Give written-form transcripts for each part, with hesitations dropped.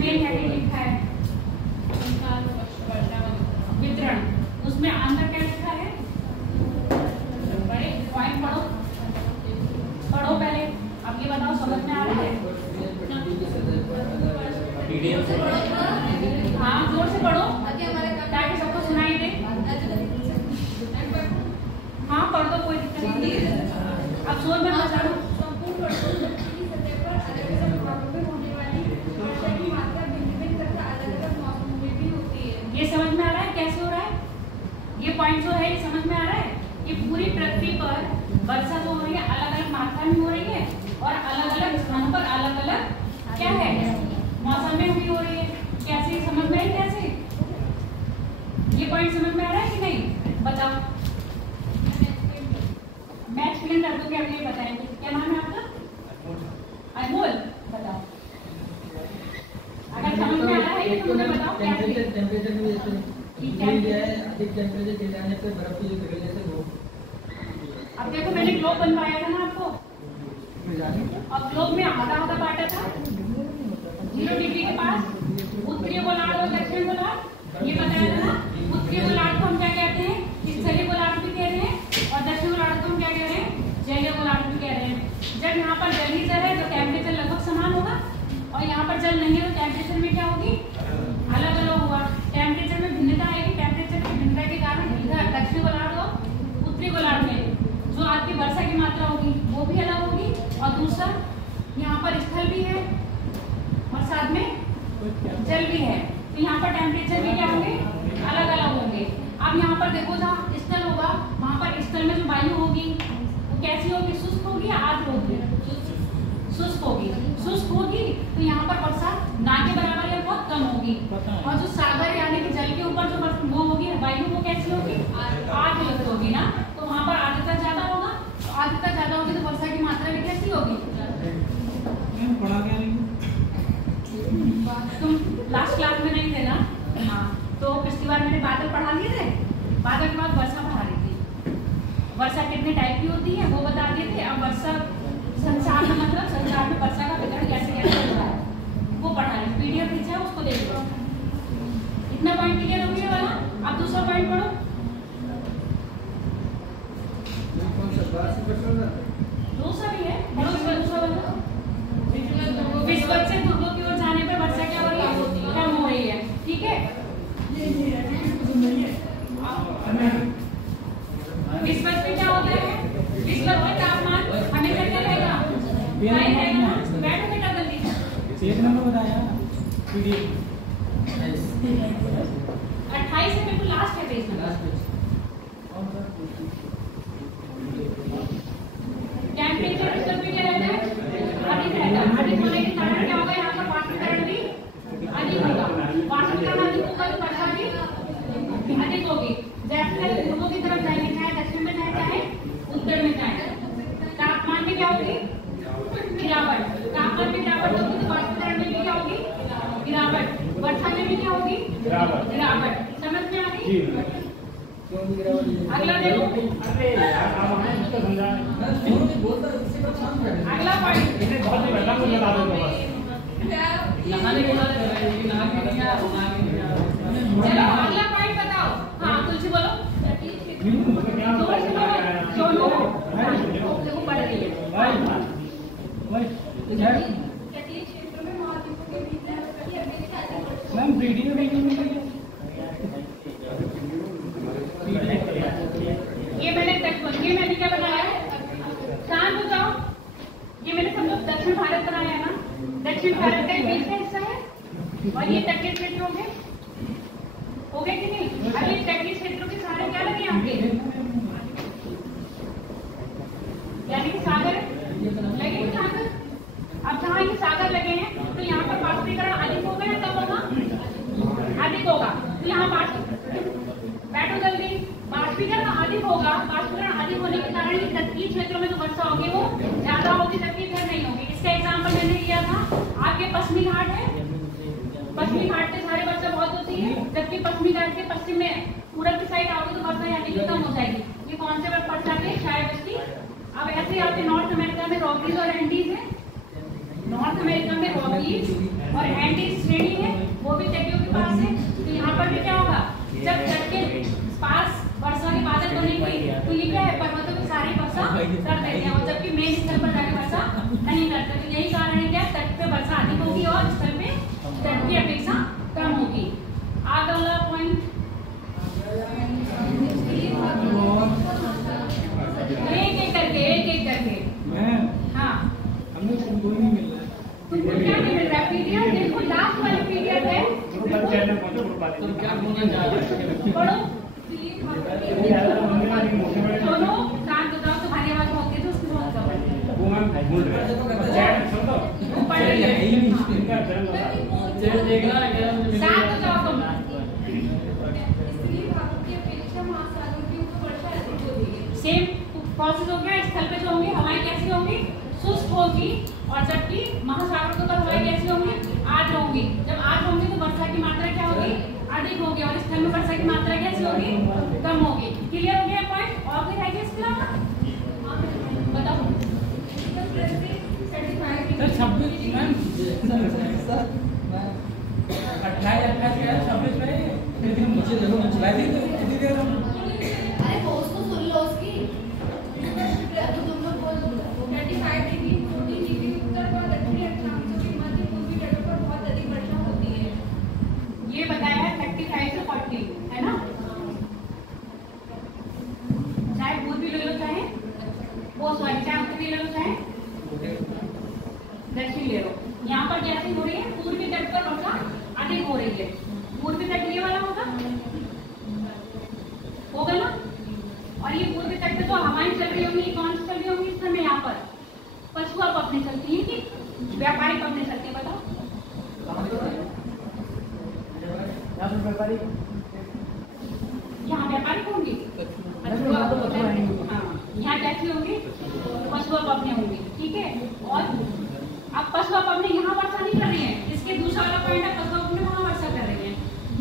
Main heading लिखा है वितरण, उसमें अंदर क्या लिखा है? बड़े पॉइंट पढ़ो पढ़ो पहले। अब ये बताओ समझ में आ रहा है? हाँ जोर से पढ़ो ताकि सबको सुनाई दे। हाँ पढ़ दो, कोई दिक्कत नहीं है। अब सोच में बता दो। ये समझ में आ रहा है कैसे हो रहा है? ये पॉइंट जो है ये समझ में आ रहा है? ये पूरी पृथ्वी पर वर्षा जो हो रही है अलग अलग मात्रा में हो रही है और अलग अलग स्थानों पर अलग अलग क्या है मौसम में भी हो रही है। कैसे समझ में आई? कैसे ये पॉइंट समझ में आ रहा है कि नहीं? बताओ। मैं एक्सप्लेन कर दूंगी, अब ये बताएंगे। क्या नाम है आपका? अनमोल। बताओ अगर समझ में आ रहा है तो मुझे बताओ। टेम्परेचर में अधिक टेम्परेचर के जाने पर बर्फ की पिघलने से हो। अब देखो मैंने ग्लोब बनवाया था ना आपको, अब ग्लोब में आधा बांटा था 0 डिग्री के पास, उत्तरी गोलार्ध और दक्षिण गोलार्ध। ये बताया था ना। उत्तरी गोलार्ध को हम क्या कहते हैं? स्थलीय गोलार्ध भी कह रहे हैं, और दक्षिण गोलार्ध को हम क्या कह रहे हैं? जलीय गोलार्ध भी कह रहे हैं। जब यहाँ पर जल ही जल है तो टेम्परेचर लगभग समान होगा, और यहाँ पर जल नहीं है तो टेम्परेचर में क्या होगी? अलग अलग होगा। टेम्परेचर में भिन्नता आएगी। टेम्परेचर की भिन्नता के कारण इधर दक्षिण गोलार्ध और उत्तरी गोलार्ध में जो आपकी वर्षा की मात्रा होगी वो भी अलग होगी, और दूसरा यहाँ पर स्थल भी है और साथ में जल भी है, तो यहाँ पर टेम्परेचर भी क्या होंगे? अलग अलग होंगे। अब यहाँ पर देखो जहाँ स्थल होगा वहाँ पर स्थल में जो वायु होगी वो कैसी होगी? शुष्क होगी या आर्द्र होगी? शुष्क होगी। शुष्क होगी तो यहाँ पर वर्षा ना के बराबर या बहुत कम होगी, और जो सागर यानी कि जल के ऊपर जो वो होगी वायु वो कैसी होगी? आर्द्र होगी ना, तो वहाँ पर आर्द्रता ज्यादा होगा। तो आर्द्रता ज्यादा होगी तो वर्षा की मात्रा भी कैसी होगी? तुम लास्ट क्लास में नहीं थे ना? हाँ, तो पिछली बार मैंने बादल पढ़ा दिए थे। बादल के बाद वर्षा पढ़ा रही थी। वर्षा कितने टाइप की होती है वो बता दिए थे। अब वर्षा संसार में मतलब संसार में वर्षा का वितरण कैसे कैसे हो रहा है वो पढ़ा रही। पीडीएफ नीचे है उसको देख लो। इतना पॉइंट क्लियर हो गया वाला। अब दूसरा पॉइंट पढ़ो। दूसरा भी है, पढ़ो दूसरा वाला। विश्ववत से ध्रुवों की ओर जाने पर वर्षा क्या हो रही है? कम हो रही है। ठीक है। विश्ववत में क्या होता है? विश्ववत में तापमान हमेशा क्या रहेगा? हाई रहेगा ना। बैठो बेटा जल्दी। एक नंबर बताया 28 से बिल्कुल लास्ट है पेज में। टेम्परेचर विश्ववत में क्या रहता है? अधिक रहता है। अधिक होने के कारण क्या होगा? यहाँ पर वाष्पीकरण भी अधिक होगा। वाष्पीकरण अधिक होगा तो वर्षा भी अधिक होगी। जैसे ध्रुवों की तरफ जाएंगे, चाहे दक्षिण में जाए चाहे उत्तर में जाए, तापमान में क्या होगी? गिरावट। तापमान में गिरावट होगी तो वाष्पीकरण में भी क्या होगी? गिरावट। वर्षा में भी क्या होगी? गिरावट। समझ में आ गई? अगला देखो। अगला पॉइंट चलो अगला पॉइंट बताओ। हाँ तुलसी बोलो। देखो पढ़ रही है। मैम वीडियो ये मैंने क्या बनाया है? शांत हो जाओ। ये मैंने समझो दक्षिण भारत बनाया है ना। दक्षिण भारत का बीच का हिस्सा है और ये तटीय क्षेत्र हो गए कि नहीं? अब ये तटीय क्षेत्रों के सारे क्या लगे यहाँ पे? यानी कि सागर लगे। सागर अब जहाँ ये सागर लगे हैं तो यहाँ पर वाष्पीकरण अधिक होगा या कम होगा? अधिक होगा। तो यहाँ बैठो जल्दी। वाष्पीकरण अधिक होगा। वाष्पीकरण अधिक होने के कारण ये तटीय क्षेत्रों में जो वर्षा होगी वो ज्यादा होगी, जबकि इधर नहीं होगी। इसका एग्जाम्पल मैंने लिया था। आपके पश्चिमी घाट है, पश्चिमी घाट के सारे वर्षा बहुत होती है, जबकि पश्चिमी घाट के पश्चिम में पूरब की साइड आओगे तो वर्षा यानी कि कम हो जाएगी। ये कौन से वर्ष पड़ जाते हैं? क्षय वृष्टि। अब ऐसे आपके नॉर्थ अमेरिका में रॉकीज और एंडीज है। नॉर्थ अमेरिका में रॉकीज और एंडीज श्रेणी कर देते हैं, और जबकि मेन स्थल पर जाके वर्षा नहीं करते। तो यही कारण है क्या, तट पे वर्षा अधिक होगी और स्थल पे तट की अपेक्षा कम होगी। अगला पॉइंट, एक एक करके हाँ, हमें कोई नहीं मिल रहा है। तुमको क्या नहीं मिल रहा है? पीडीएफ देखो, लास्ट वाली पीडीएफ है, तो क्या बोलना चाह रहे हैं? पढ़ो दोनों शांत हो जाओ, तुम्हारी आवाज बहुत तेज है, उसकी बहुत कम है। शांत हो जाओ तुम। सेम प्रोसेस हो गया, स्थल पे जो होंगी हवाएं कैसी होंगी, शुष्क होगी, और जबकि महासागर के ऊपर हवाएं कैसी होंगी, आर्द्र होंगी। जब आर्द्र होंगी तो वर्षा की मात्रा क्या होगी, अधिक होगी, और स्थल में वर्षा की मात्रा कैसी होगी, कम होगी। क्लियर हो गया पॉइंट? और कोई है क्या इसके अलावा? बताओ। सर 26 मैम, सर 28 में, लेकिन मुझे देखो वैसे ही तो कितनी देर हम अरे वो उसको सुन लो उसकी, तो तुम लोग बोल 35 डिग्री 40 डिग्री उत्तर और दक्षिणी अक्षांशों के मध्य पूर्वी तटों पर बहुत अधिक वर्षा होती है। ये बताया 35 से 40 है ना, चाहे पूर्वी ले लो, चाहे वो सॉरी चाहे उत्तरी ले लो, चाहे दक्षिण ले लो। यहाँ पर कैसी हो रही है, पूर्वी तट पर वर्षा अधिक हो रही है। पूर्वी तट ये वाला होगा ना, और ये पूर्वी तट पे तो हवाएं चल रही होंगी, कौन सी चल रही होंगी इस समय? यहाँ पर पशुआ पपने चलती है कि व्यापारिक पपने चलती है, बताओ। यहाँ व्यापारिक होंगी, यहाँ कैसी होंगी, पशुआ पपने होंगी, ठीक है। और अब पशुआ पपने यहाँ वर्षा नहीं कर रही है, इसके दूसरा वाला पॉइंट है, पशुआ पपने वहाँ वर्षा कर रही है।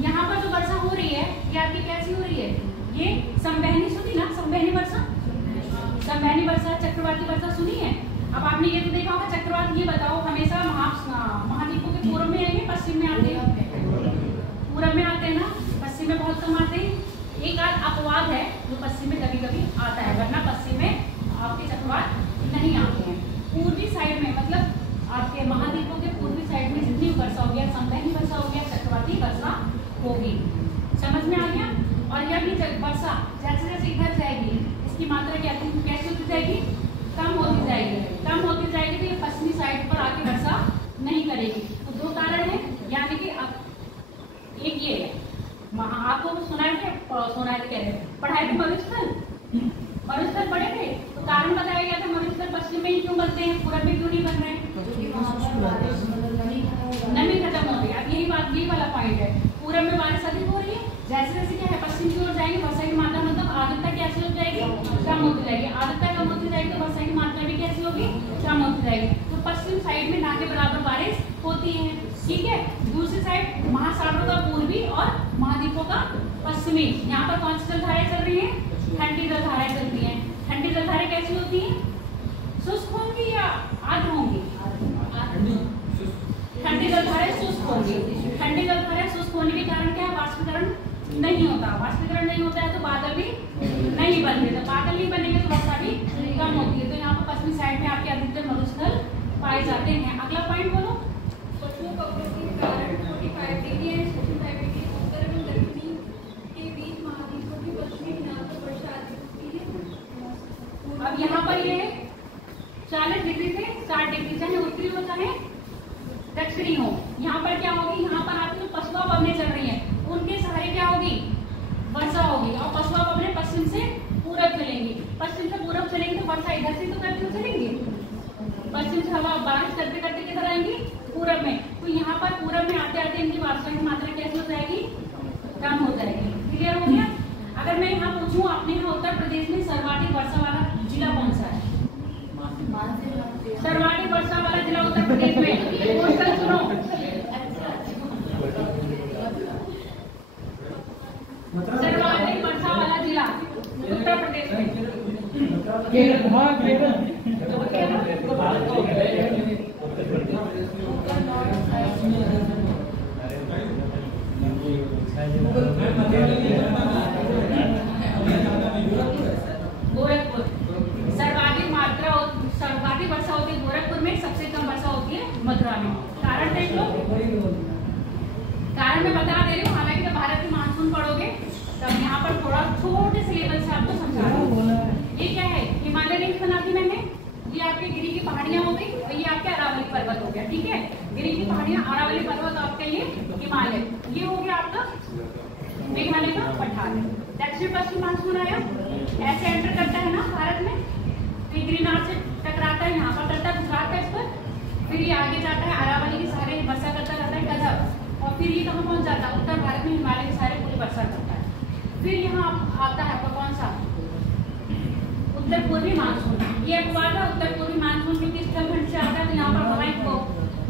यहाँ पर जो वर्षा हो रही है ये आपकी कैसी हो रही है, ये संवहनी, सुनी ना संवहनी वर्षा, संवहनी वर्षा, चक्रवाती वर्षा सुनी है। अब आपने ये तो देखा होगा, चक्रवात ये बताओ हमेशा महाद्वीपों के पूर्व में आएंगे, पश्चिम में आते हैं, पूर्व में आते हैं ना, पश्चिम में बहुत कम आते हैं। एक आध अपवाद है जो पश्चिम में कभी कभी आता है, वरना पश्चिम में आपके चक्रवात नहीं आते हैं। पूर्वी साइड में मतलब आपके महाद्वीपों के पूर्वी साइड में जितनी वर्षा हो गया, संवहनी वर्षा हो गया, चक्रवाती वर्षा होगी। समझ में आ गया? और यह भी वर्षा जैसे जैसे इधर जाएगी इसकी मात्रा क्या कैसे होती जाएगी, कम होती जाएगी, कम होती जाएगी, तो ये पश्चिमी साइड पर आके वर्षा नहीं करेगी। तो दो कारण है, यानी कि अब एक ये है, आपको सुनाए थे कह रहे पढ़ाए थे मरुस्थल पढ़े थे, तो कारण बताया गया था मरुस्थल पश्चिम में ही क्यों बनते हैं, पूरब में क्यों नहीं बन रहे? नमी खत्म हो गई। अब यही बात, यही वाला पॉइंट है, पूरब में बारिश अधिक हो रही है, जैसे जैसे क्या है पश्चिम की ओर जाएगी वर्षा की मात्रा मतलब आर्द्रता कैसी हो जाएगी, कम होती जाएगी। आर्द्रता कम होती जाएगी तो वर्षा की मात्रा भी कैसी होगी, कम होती जाएगी। तो पश्चिम साइड में ना के बराबर बारिश होती है, ठीक है। दूसरी साइड महासागरों का पूर्वी और महाद्वीपों का पश्चिमी, यहाँ पर कौन सी जलधाराएं चल रही है, ठंडी जलधाराएं चल रही है। ठंडी जलधाराएं कैसी होती है, शुष्क होंगी या आर्द्र होंगी? ठंडी जलधाराएं शुष्क होंगी। ठंडी जलधाराएं शुष्क होने के कारण क्या है, वाष्पीकरण नहीं होता, वाष्पीकरण नहीं होता है तो बादल भी नहीं बनते, तो बादल नहीं बनेंगे तो वर्षा भी कम होती है। तो यहाँ पर पश्चिमी साइड में आपके अधिकतर मरुस्थल पाए जाते हैं। अगला पॉइंट बोलो। पशुओं पक्षियों के कारण 45 डिग्री और 65 डिग्री उत्तर एवं दक्षिणी के बीच महाद्वीपों की पश्चिमी किनारों पर वर्षा अधिक होती है। अब यहाँ पर ये 40 डिग्री से 60 डिग्री, चाहे उत्तरी हो चाहे दक्षिणी हो, यहाँ पर क्या होगी, यहाँ पर आपकी जो पशुआ पवनें चल रही हैं उनके सहारे क्या होगी, वर्षा होगी। और पशुआ पवनें पश्चिम से पूरब चलेंगी, पश्चिम से पूरब चलेंगी तो वर्षा इधर से तो करते चलेंगी, पश्चिम से हवा बारिश करते करते किधर आएंगी, पूरब में। तो यहाँ पर पूरब में आते आते इनकी वर्षा की मात्रा कैसी हो जाएगी, कम हो जाएगी। क्लियर हो गया? अगर मैं यहाँ पूछूं अपने यहाँ उत्तर प्रदेश में सर्वाधिक वर्षा वाला जिला कौन सा है? सर्वाधिक वर्षा वाला जिला उत्तर प्रदेश में क्वेश्चन सुनो, सर्वाधिक वर्षा वाला जिला उत्तर प्रदेश में कारण मैं बता दे रही हूँ, हालांकि जब भारत में मानसून पढ़ोगे तब यहाँ पर थोड़ा छोटे से लेवल से आपको समझा रहा हूँ। ये क्या है, हिमालय रेंज बना दी मैंने, ये आपके गिरी की पहाड़ियां हो गई और ये आपके अरावली पर्वत हो गया। ठीक है, गिरी की पहाड़ियां, अरावली पर्वत आपके लिए हिमालय, ये हो गया आपका मेघालय का पठार। दक्षिण पश्चिम मानसून आया, ऐसे एंटर करता है ना भारत में, तो गिरिनार से टकराता है, यहाँ पर करता है गुजरात का इस पर, फिर ये आगे जाता है अरावली के सारे वर्षा करता रहता है गजब, और फिर ये कहाँ पहुंच जाता है उत्तर भारत में, हिमालय के सारे पूरी वर्षा करता है। फिर यहाँ आता है आपका कौन सा, उत्तर पूर्वी मानसून। ये हुआ था उत्तर पूर्वी मानसून, क्योंकि स्थलखंड से आता है तो यहाँ पर हवाएं को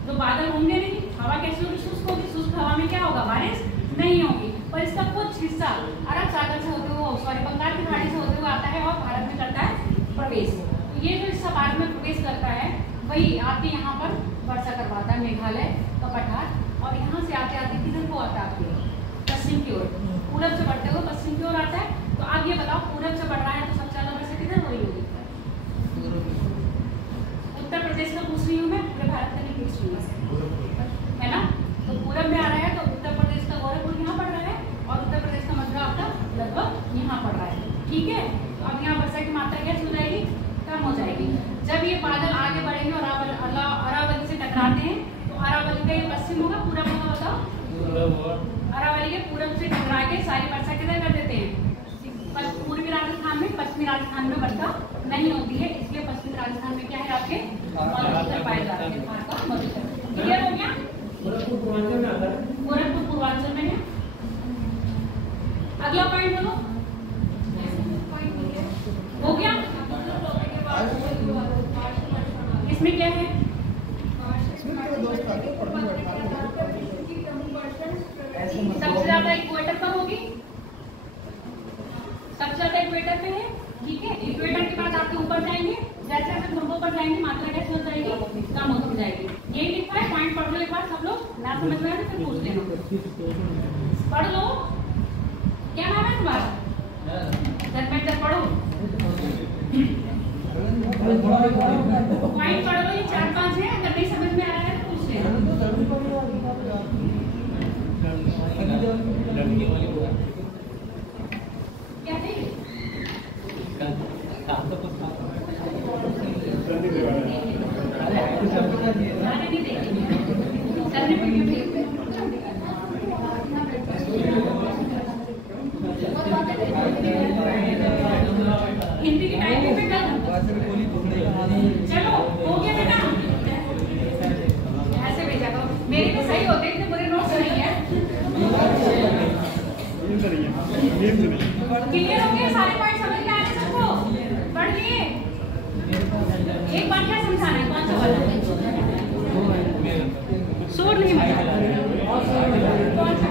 जो बादल होंगे नहीं, हवा कैसी होगी, शुष्क होगी, शुष्क हवा में क्या होगा, बारिश नहीं होगी, पर इसका कुछ हिस्सा अरब सागर से होते हुए, सॉरी बंगाल की खाड़ी से होते हुए आता है और भारत में करता है प्रवेश। तो ये जो हिस्सा भारत में प्रवेश करता है वही आके यहाँ पर वर्षा करवाता है मेघालय का पठार, और यहाँ से आते आते किधर को आता है आपके पश्चिम की ओर, पूरब से बढ़ते हुए पश्चिम की ओर आता है। तो आप ये बताओ पूरब से बढ़ रहा है तो सबसे ज्यादा वर्षा किधर हो रही होगी, उत्तर प्रदेश का पूछ रही हूँ मैं, पूरे भारत का नहीं पूछ रही हूँ, है ना। तो पूरब में आ रहा है तो उत्तर प्रदेश का गोरखपुर यहाँ पड़ रहा है और उत्तर प्रदेश का मथुरा आपका लगभग यहाँ पड़ रहा है। ठीक है, तो अब यहाँ वर्षा की मात्रा कैसे हो जाएगी, कम हो जाएगी। जब ये बादल आगे बढ़ेंगे और अरावली से टकराते हैं तो अरावली का ये पश्चिम होगा, पूरब होगा, बताओ। अरावली के पूरब से टकरा के सारी वर्षा किधर कर देते हैं, पूर्वी राजस्थान में, पश्चिमी राजस्थान में वर्षा नहीं होती है, इसलिए पश्चिमी राजस्थान में क्या है आपके मरुस्थल पाए जाते हैं। क्लियर हो गया, गोरखपुर पूर्वांचल में है। अगला पॉइंट बोलो, हो गया। इसमें क्या है, सबसे ज्यादा इक्वेटर पर होगी, सबसे ज्यादा इक्वेटर पे है। ठीक है, इक्वेटर के बाद आपके ऊपर जाएंगे, जैसे जैसे ध्रुवों पर जाएंगे मात्रा कैसे हो जाएगी, कम होती जाएगी। यही लिखा है, पॉइंट पढ़ लो एक बार सब लोग, ना समझ में आए तो फिर पूछ लेना, पढ़ लो। क्या नाम है तुम्हारा, पढ़ो, पॉइंट पढ़ लो, ये 4-5 है, अगर नहीं समझ में आ रहा है तो पूछ लेना। क्या चाहिए, हिंदी की टाइपिंग पे कर, चलो हो गया बेटा, ऐसे भेजा करो, मेरे तो सही होते इतने बुरे नोट्स नहीं है। क्लियर हो गया, सारे पॉइंट समझ में आ रहे सबको, पढ़ लिए। एक बार क्या समझाना है, कौन सा वाला शोर नहीं मचा, कौन सा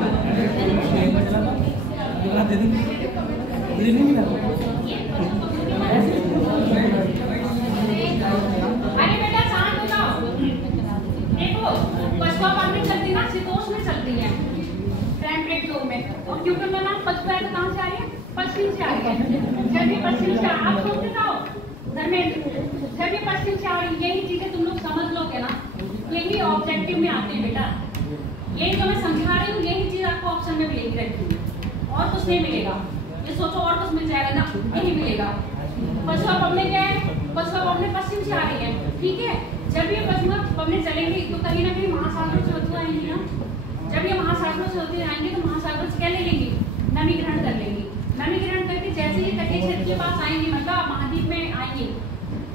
अरे बेटा शांत हो जाओ। देखो पछुआ पढ़ने चलती ना, शीतोष्ण में चलती है टेम्परेट जोन में, और क्योंकि उनका नाम पछुआ है तो कहाँ से आ रही है, पश्चिम से आ रही है। जब ये पश्चिम से आप सोचते जाओ धर्मेंद्र, जब ये पश्चिम से आ रही, यही चीजें तुम लोग समझ लोगे ना, यही ऑब्जेक्टिव में आते हैं बेटा, यही जो मैं समझा रही हूँ, यही चीज आपको ऑप्शन में मिलेगी रहती है, और कुछ नहीं मिलेगा। ये सोचो और कुछ मिल जाएगा ना, यही मिलेगा। पछुआ पवने क्या है, पछुआ पवने पश्चिम से आ रही है। ठीक है, जब ये पछुआ पवने चलेंगी तो कहीं ना कहीं महासागरों से होती आएंगी ना, जब ये महासागरों से होती आएंगी तो महासागरों से क्या ले लेंगी, नमी ग्रहण कर लेंगी। नमी ग्रहण करके जैसे ये तटीय क्षेत्र के पास आएंगी, मतलब महाद्वीप में आएंगी,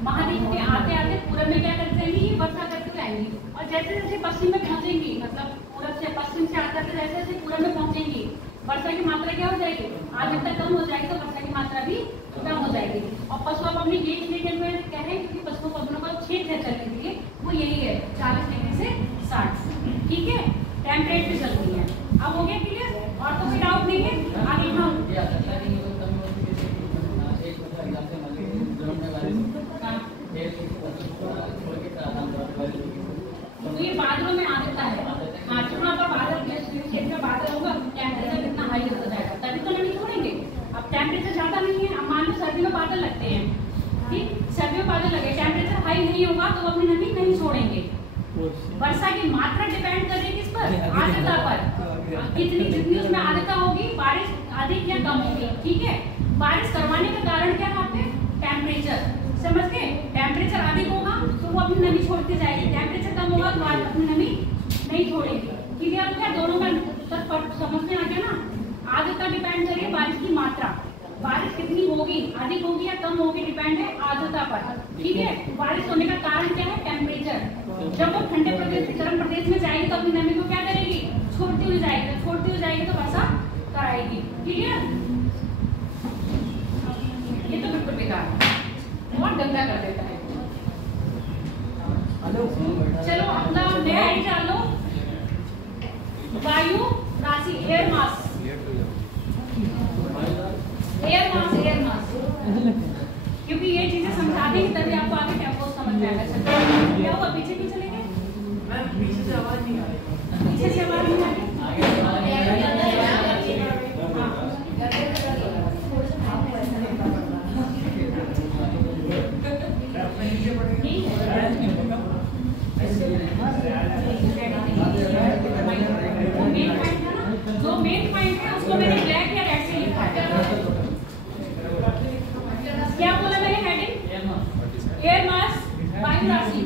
महाद्वीप के आते आते पूरब में क्या करते जाएंगी, वर्षा करते जाएंगी, और जैसे जैसे पश्चिम में पहुंचेंगी, मतलब पूरब से पश्चिम से आकर के जैसे जैसे पूरब में पहुंचेंगी, वर्षा की मात्रा क्या हो जाएगी, आज तक कम हो जाएगी, तो वर्षा की मात्रा भी कम हो जाएगी। और पछुआ पवनी ये इसलिए में कह रहे हैं क्योंकि पछुआ पवनों का क्षेत्र है चलने के लिए, वो यही है 40 डिग्री से 60। ठीक है, टेम्परेट पे चलती है। अब हो गया क्लियर, और तो कोई डाउट नहीं है, आगे हम तो ये बादलों में आ जाता है। हाँ, जहाँ पर बादल क्षेत्र में बादल होगा टेम्परेचर कितना हाई होता जाएगा, तभी तो नहीं छोड़ेंगे। अब टेम्परेचर ज्यादा नहीं है, अब मान लो सर्दी में बादल लगते हैं, ठीक, सर्दी में बादल लगे, टेम्परेचर हाई नहीं होगा तो वो अपनी नमी नहीं छोड़ेंगे। वर्षा की मात्रा डिपेंड करेगी आर्द्रता पर कितनी जितनी उसमें आर्द्रता होगी बारिश अधिक या कम होगी। ठीक है, बारिश करवाने का कारण क्या है वहाँ पे? टेम्परेचर। समझ गए? टेम्परेचर अधिक होगा तो वो अपनी नमी छोड़ती जाएगी, टेम्परेचर कम होगा तो अपनी नमी नहीं छोड़ेगी। क्लियर हो गया? दोनों का समझ में आ गया ना? आर्द्रता डिपेंड करिए बारिश की मात्रा, बारिश कितनी होगी, अधिक होगी या कम होगी, डिपेंड है आर्द्रता पर। ठीक है, बारिश होने का कारण क्या है? टेम्परेचर। जब वो ठंडे प्रदेश से गर्म प्रदेश में जाएगी तो अपनी नमी को क्या करेगी? छोड़ती हुई जाएगी, छोड़ती हुई जाएगी तो वर्षा कराएगी। ठीक है, ये तो बिल्कुल बेकार है, बहुत गंदा कर देता है। चलो अपना नया ही डाल लो, वायु राशि, air mass. Air mass, air mass, क्योंकि ये चीजें समझा देंगे तभी आपको आगे टेम्पो समझ में आएगा। क्या हुआ? पीछे क्यों चले गए? पीछे से आवाज नहीं आ रही, पीछे से आवाज नहीं आ रही। जो मेन पॉइंट है उसको मैंने ब्लैक या रेड से लिखा है। क्या बोला मैंने हेडिंग? एयर मास, वायु राशि।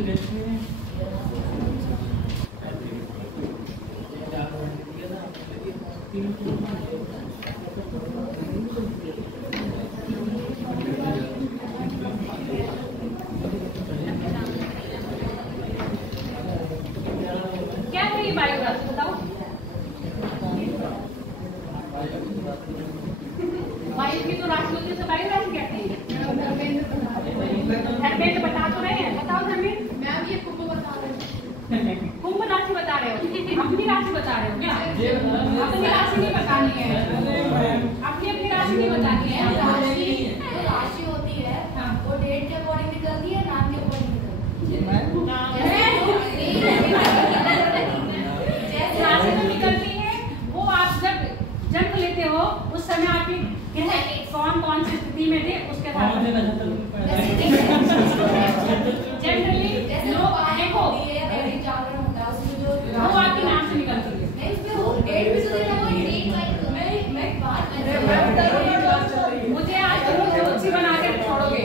क्या है ये वायु राशि? बताओ। वायु की जो राशि होती है उसे वायु राशि कहते हैं। धर्मेंद्र बता तो रहे हैं, बताओ धर्मेंद्र। मैं भी ये कुंभ बता रही हूँ। कुंभ राशि बता रहे हो? अपनी राशि बता रहे हो क्या? अपनी राशि नहीं बतानी है, अपनी अपनी राशि नहीं बतानी है। राशि होती है वो डेट के अकॉर्डिंग निकलती है, नाम के अकॉर्डिंग निकलती है। राशि जो निकलती है वो आप जब जन्म लेते हो उस समय आपकी कौन सी स्थिति में थे उसके साथ जनरली लोग देखो जागरण होता है उसमें जो वो आपके नाम से निकलती है। नहीं उसमें डेट भी तो देना होगा, डेट वाइज। मैं बात कर रही हूँ, मुझे आज तुम ज्योतिषी बना के छोड़ोगे।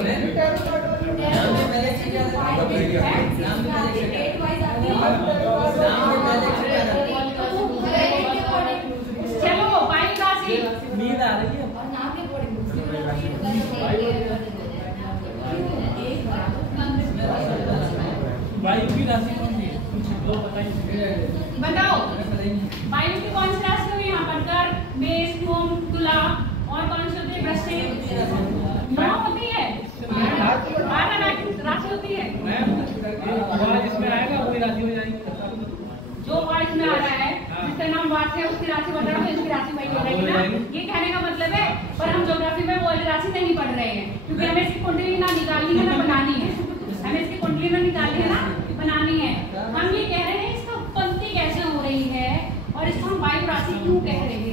डेट वाइज आती है। चलो वायु राशि, नींद आ रही है। और नाम के अकॉर्डिंग वायु की राशि कौन सी है? कुछ लोग बताइए। बताओ वायु की कौन सी राशि हुई यहाँ पर? कर्क, मेष, कुंभ, तुला और कौन सी होती है? वृश्चिक। 9 होती है, 12 राशि होती है। इसमें आएगा वही राशि हो जाएगी। जो वार इसमें आ रहा है जिसका नाम वार है उसकी राशि बता रहा हूँ, इसकी राशि वही हो जाएगी ना। ये कहने का मतलब है, पर हम ज्योग्राफी में वो वाली राशि नहीं पढ़ रहे हैं क्योंकि हमें इसकी कुंडली ना निकालनी है ना बनानी है। हमें इसकी कुंडली ना निकालनी है ना बनानी है। हम ये कह रहे हैं इसका उत्पत्ति कैसे हो रही है और इसको हम वायु राशि क्यों कह रहे हैं।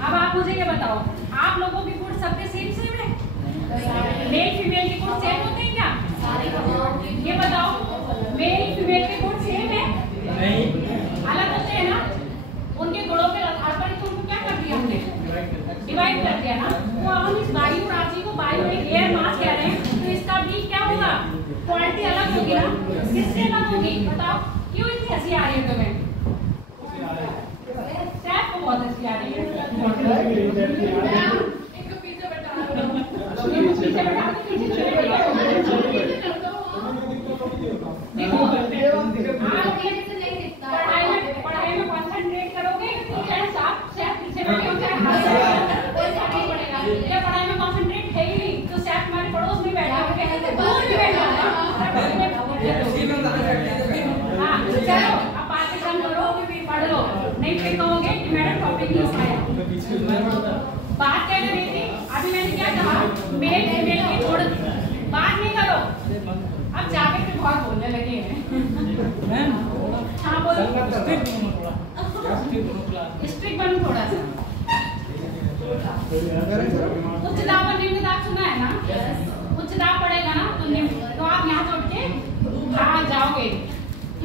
अब आप मुझे ये बताओ, आप लोगों के गुण सबके सेम है? मेल फीमेल के गुण सेम होते हैं क्या? ये बताओ, मेल फीमेल के गुण सेम है? नहीं, अलग होते हैं ना। उनके गुणों के आधार पर ही उनको क्या कर दिया हमने? डिवाइड कर दिया ना। तो अब हम इस वायु राशि को वायु एयर मास कह रहे हैं, तो इसका भी क्या होगा? क्वालिटी अलग होगी ना। किससे अलग होगी बताओ? क्यों इतनी हंसी आ रही है तुम्हें? सैफ को बहुत हंसी आ रही है। पीछे बैठा पीछे बैठा के पीछे चले गए। देखो आप ये पढ़ाई में कंसंट्रेट करोगे चाहे साफ सैफ पीछे बैठे हो चाहे पड़ेगा। ये पढ़ाई में कंसंट्रेट है ही नहीं तो सैफ हमारे पड़ोस में बैठा है, दूर भी बैठा है। हाँ चलो अब बातें कम करो, पढ़ लो, नहीं फिर कहोगे कि मैडम टॉपिक नहीं उठाया। बात क्या कर रही थी अभी? मैंने क्या कहा? मेल फीमेल की गुण बात नहीं करो। अब जाके फिर बहुत बोलने लगे हैं। हाँ बोलो, स्ट्रिक्ट बनूं थोड़ा सा। उच्च दाब और निम्न दाब सुना है ना? उच्च दाब पड़ेगा ना तो आप यहाँ से उठ के भाग जाओगे,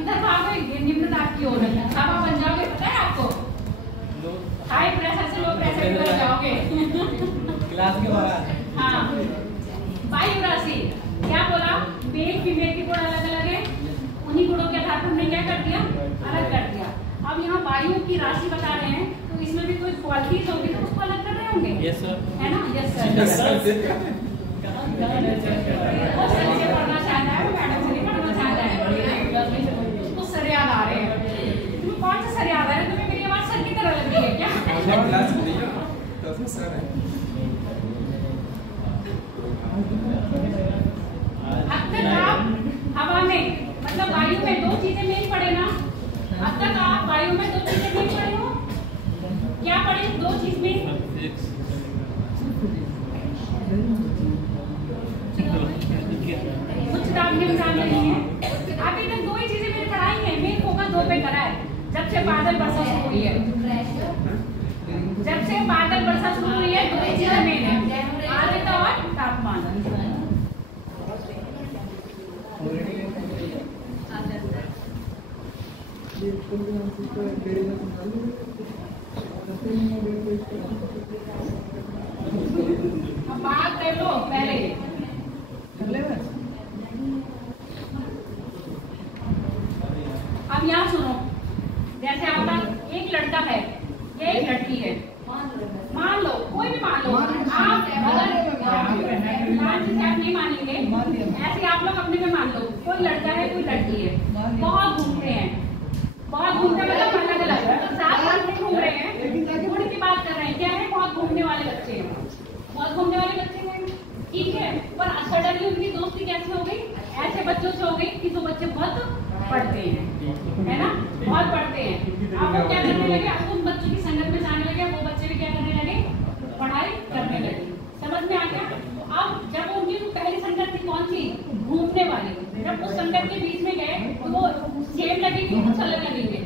इधर भागोगे निम्न दाब की ओर। क्लास के बाहर। हाँ, वायु राशि क्या बोला, मेल फीमेल के गुण अलग अलग है, उन्हीं गुणों के आधार पर हमने क्या कर दिया, अलग कर दिया। अब यहाँ वायु की राशि बता रहे हैं तो इसमें भी कोई क्वालिटीज होगी तो उसको अलग कर रहे होंगे। यस सर, है ना? Yes sir. वो सर से पढ़ना चाहता है, मैडम से नहीं पढ़ना चाहता है, उसको सर याद आ रहे हैं। तुम्हें कौन सा सर याद आ रहा है? तुम्हें मेरी आवाज सर की तरह लग रही है क्या? अब तक आप हवा में मतलब वायु में दो चीजें नहीं पढ़े ना, अब तक आप वायु में दो चीजें नहीं पढ़े हो, क्या पढ़े दो चीज में? कुछ किताब में ध्यान नहीं है, अभी तक दो ही चीजें मैंने पढ़ाई है, मेन फोकस दो पे करा है। जब से बादल वर्षा शुरू हुई है, जब से बादल वर्षा शुरू हुई है दो ही चीजें मेन है, आर्द्रता और तापमान। अब बात कर लो पहले, अब यहाँ सुनो, जैसे आपका एक लड़का है या एक लड़की है, मान लो कोई भी मान लो, आप अगर जिसे आप नहीं मानेंगे, ऐसे आप लोग अपने में मान लो, कोई लड़का है कोई लड़की है, बहुत घूमते हैं, बहुत घूमते मतलब अलग अलग साथ साथ में घूम रहे हैं, गुण की बात कर रहे हैं, क्या है, बहुत घूमने वाले बच्चे हैं, बहुत घूमने वाले बच्चे हैं, ठीक है। पर सडनली उनकी दोस्ती कैसे हो गई, ऐसे बच्चों से हो गई कि जो बच्चे बहुत पढ़ते हैं, है ना, बहुत पढ़ते हैं। अब वो क्या करने लगे, अब उन बच्चों की संगत में जाने लगे, वो बच्चे भी क्या करने लगे, पढ़ाई करने लगे। समझ में आ गया? तो अब जब उनकी जो पहली संगत थी कौन सी, घूमने वाली, जब उस संगत के बीच में गए तो वो सेम लगेंगे कुछ अलग लगेंगे,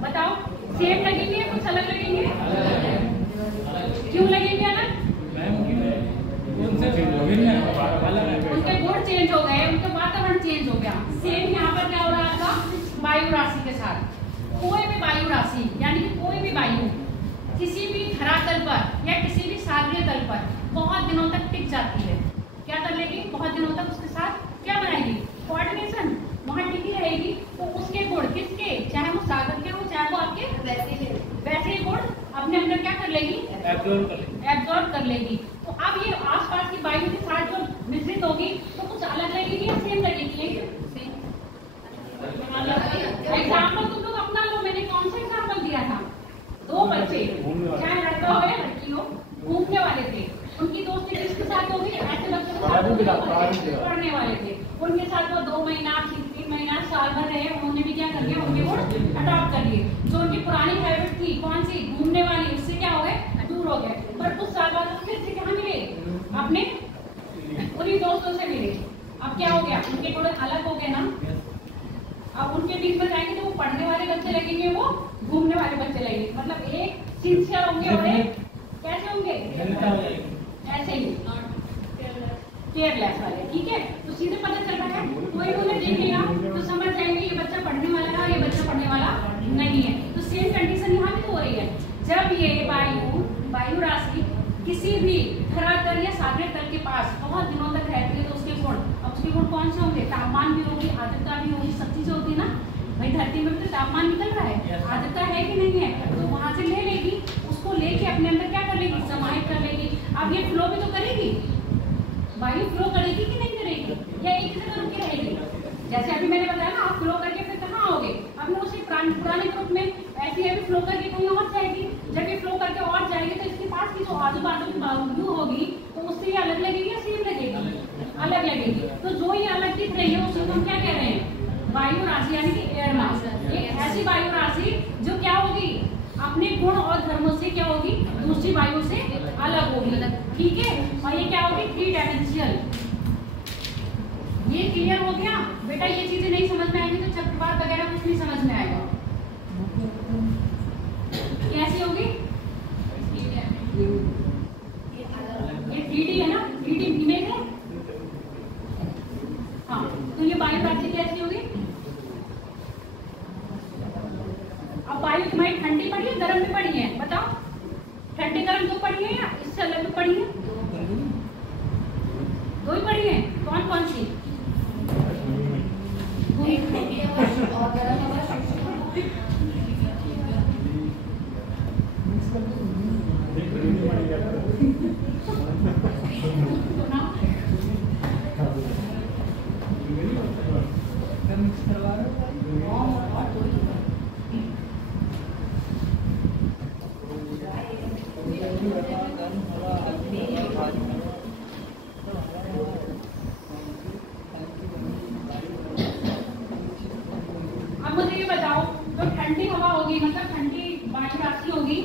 बताओ, सेम लगेंगे कुछ अलग लगेंगे, क्यों लगेंगे अलग? उनके गुण चेंज हो गए, उनका वातावरण चेंज हो गया। सेम यहाँ पर क्या हो रहा था, वायु राशि के साथ, कोई भी वायु राशि यानी कि कोई भी वायु किसी भी धरातल पर या किसी भी सागरीय तल पर बहुत दिनों तक टिक जाती है, क्या कर लेगी, बहुत दिनों तक उसके साथ क्या बनाएगी, कोऑर्डिनेशन, वहां टिकी रहेगी। तो उसके गुण किसके, चाहे वो सागर के हो चाहे वो आपके वैसे गुण अपने अंदर क्या कर लेगी, एब्जॉर्ब कर लेगी। तो अब ये आसपास की वायु के साथ जो मिश्रित होगी तो कुछ अलग लगेगी या सेम लगेगी? एग्जाम्पल तुम लोग अपना लो, मैंने कौन सा एग्जाम्पल दिया था, दो बच्चे चाहे लड़का हो या लड़की हो घूमने वाले थे, उनकी दोस्ती किसके साथ होगी, ऐसे बच्चों के साथ पढ़ने वाले थे, उनके साथ वो 2 महीना 3 महीना साल भर रहे, उन्होंने भी क्या कर लिया, उनके गुण अडॉप्ट कर लिए। जो उनकी पुरानी हैबिट थी कौन सी, घूमने वाली, उससे क्या हो गए, दूर हो गए। पर कुछ साल बाद फिर से कहाँ मिले, अपने उन्हीं दोस्तों से मिले। अब क्या हो गया, उनके गुण अलग हो गए ना, अब उनके बीच में जाएंगे तो वो पढ़ने वाले बच्चे लगेंगे, वो घूमने वाले बच्चे लगेंगे, मतलब एक सिंसियर होंगे और एक कैसे होंगे, ऐसे ही केयरलेस वाले, ठीक है। तो सीधे पता चल रहा है, कोई उन्हें देखेगा तो समझ जाएंगे ये बच्चा पढ़ने वाला है, ये बच्चा पढ़ने वाला नहीं है। तो सेम कंडीशन यहाँ भी तो हो रही है, जब ये वायु राशि किसी भी धरातल या सागरीय तल के पास बहुत दिनों तक रहती है तो उसके गुण, अब उसके गुण कौन से होंगे, तापमान भी होगी, आर्द्रता भी होगी, सब चीजें होती है ना भाई, धरती में तो तापमान निकल रहा है, आर्द्रता है कि नहीं है, तो वहां से ले लेगी, उसको लेके अपने अंदर क्या कर लेगी, समाहित कर लेगी। अब ये फ्लो भी तो करेगी, वायु फ्लो करेगी कि नहीं करेगी, या एक जगह रुकी रहेगी? जैसे अभी मैंने बताया ना, आप फ्लो करके फिर कहाँ आओगे, अपने उसी पुराने ग्रुप में, ऐसी है भी फ्लो करके कहीं और जाएगी। जब ये फ्लो करके और जाएगी तो इसके पास की जो आजू बाजू की वायु होगी तो उससे ये अलग लगेगी या सेम लगेगी, अलग लगेगी। तो जो ये अलग दिख रही है उसको हम क्या कह रहे हैं, वायु राशि यानी कि एयर मास। एक ऐसी वायु राशि जो क्या होगी, अपने गुण और धर्मों से क्या होगी, दूसरी वायु से अलग होगी, ठीक है। और ये क्या होगी, 3 डायमेंशियल। ये क्लियर हो गया बेटा, ये चीजें नहीं समझ में आएगी तो चक्रवात वगैरह कुछ नहीं समझ में आएगा। कैसी होगी, ये 3D है ना, 3D इमेज है, हाँ। तो ये वायु राशि कैसी होगी, अब वायु तुम्हारी ठंडी पड़ी है गर्म भी पड़ी है, बताओ, ठंडी गर्म दो पड़ी है या इससे अलग में पढ़ी है? दो ही पढ़ी है। कौन कौन सी? एक ठंडी हवा और गर्म हवा मिक्स करवा रहे हो? अब मुझे ये बताओ, जो ठंडी हवा होगी मतलब ठंडी वायु राशि होगी,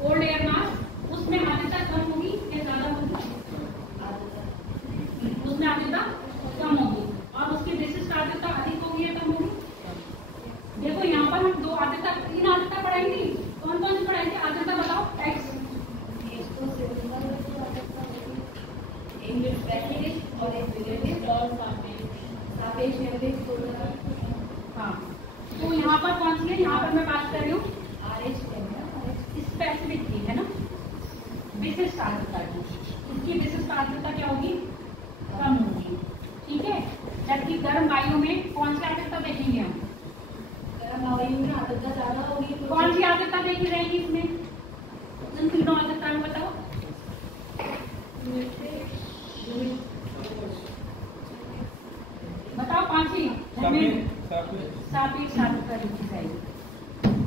कोल्ड एयर मास, उसमें आर्द्रता कम होगी या ज्यादा होगी? उसमें आर्द्रता कम होगी। और उसकी विशिष्ट आर्द्रता अधिक होगी या कम होगी? देखो यहाँ पर हम तीन आर्द्रता पढ़ाएंगे। कौन कौन सी पढ़ाएंगे? आर्द्रता बताओ। एक्स हाँ, तो यहाँ पर कौन सी है? यहाँ पर मैं बात कर रही हूँ स्पेसिफिक की, है ना, विशिष्ट आर्द्रता की। इसकी विशिष्ट आर्द्रता क्या होगी? कम होगी। ठीक है। जबकि गर्म वायु में कौन सी आर्द्रता देखेंगे हम? गर्म वायु में आर्द्रता ज्यादा होगी। कौन सी आर्द्रता देखी जाएगी इसमें? इन तीनों आर्द्रता में बताओ। बताओ कौन सी? सापेक्ष आर्द्रता देखी जाएगी।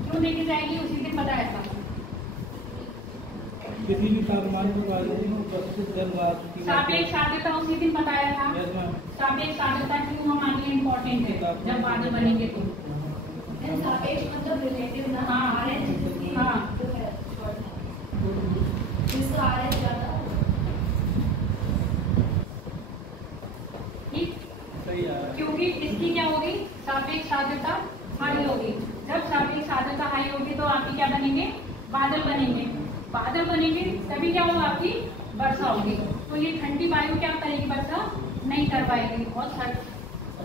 क्यों देखी जाएगी? उसी दिन बताया था। किसी भी तापमान पर सापेक्ष आर्द्रता उसी दिन बताया था। सापेक्ष आर्द्रता क्यों हमारे लिए इम्पोर्टेंट है जब बादल बनेंगे तो? सापेक्ष मतलब रिलेटिव ना। हाँ। हाँ। जिसका आरएच ज्यादा ठीक। क्योंकि इसकी क्या होगी? सापेक्ष आर्द्रता हाई होगी। जब सापेक्ष आर्द्रता हाई होगी तो आपकी क्या बनेंगे? बादल बनेंगे। बादल बनेंगे तभी क्या होगा? आपकी वर्षा होगी। तो ये ठंडी वायु क्या करेगी? वर्षा नहीं कर पाएगी। और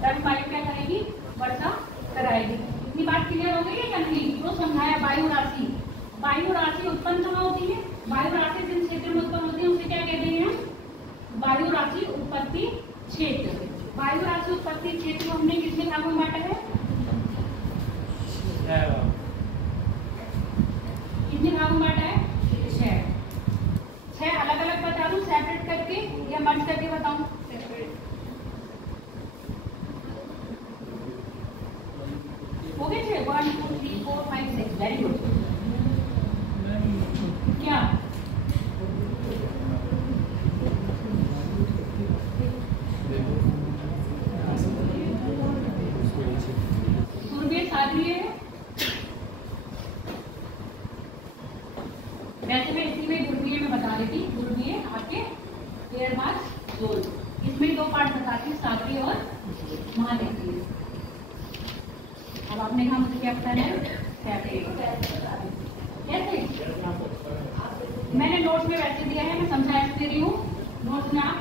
गर्म वायु क्या करेगी? वर्षा कराएगी। इतनी बात क्लियर हो गई है या नहीं? जो समझाया वायु राशि। वायु राशि उत्पन्न कहाँ होती है? वायु राशि जिन क्षेत्र में उत्पन्न होती है उसे क्या कहते हैं? वायु राशि उत्पत्ति क्षेत्र। वायु राशि उत्पत्ति क्षेत्र को हमने कितने भागों में बांटा है? कितने भागों में बांटा है? 6 अलग अलग बता दूं सेपरेट करके या मर्ज करके बताऊं? हो गए 6? 1 2 3 4 5 6। Very good. क्या सूर्य साधनीय है? वैसे मैं इसी में ध्रुवीय में बता रही थी। ध्रुवीय आपके एयर मास जोन, इसमें 2 पार्ट बताती है, सागरीय और महादेशीय। अब आपने कहा मुझे क्या पता है? कैसे? मैंने नोट्स में वैसे दिया है, मैं समझा ऐसे दे रही हूँ। नोट्स में आप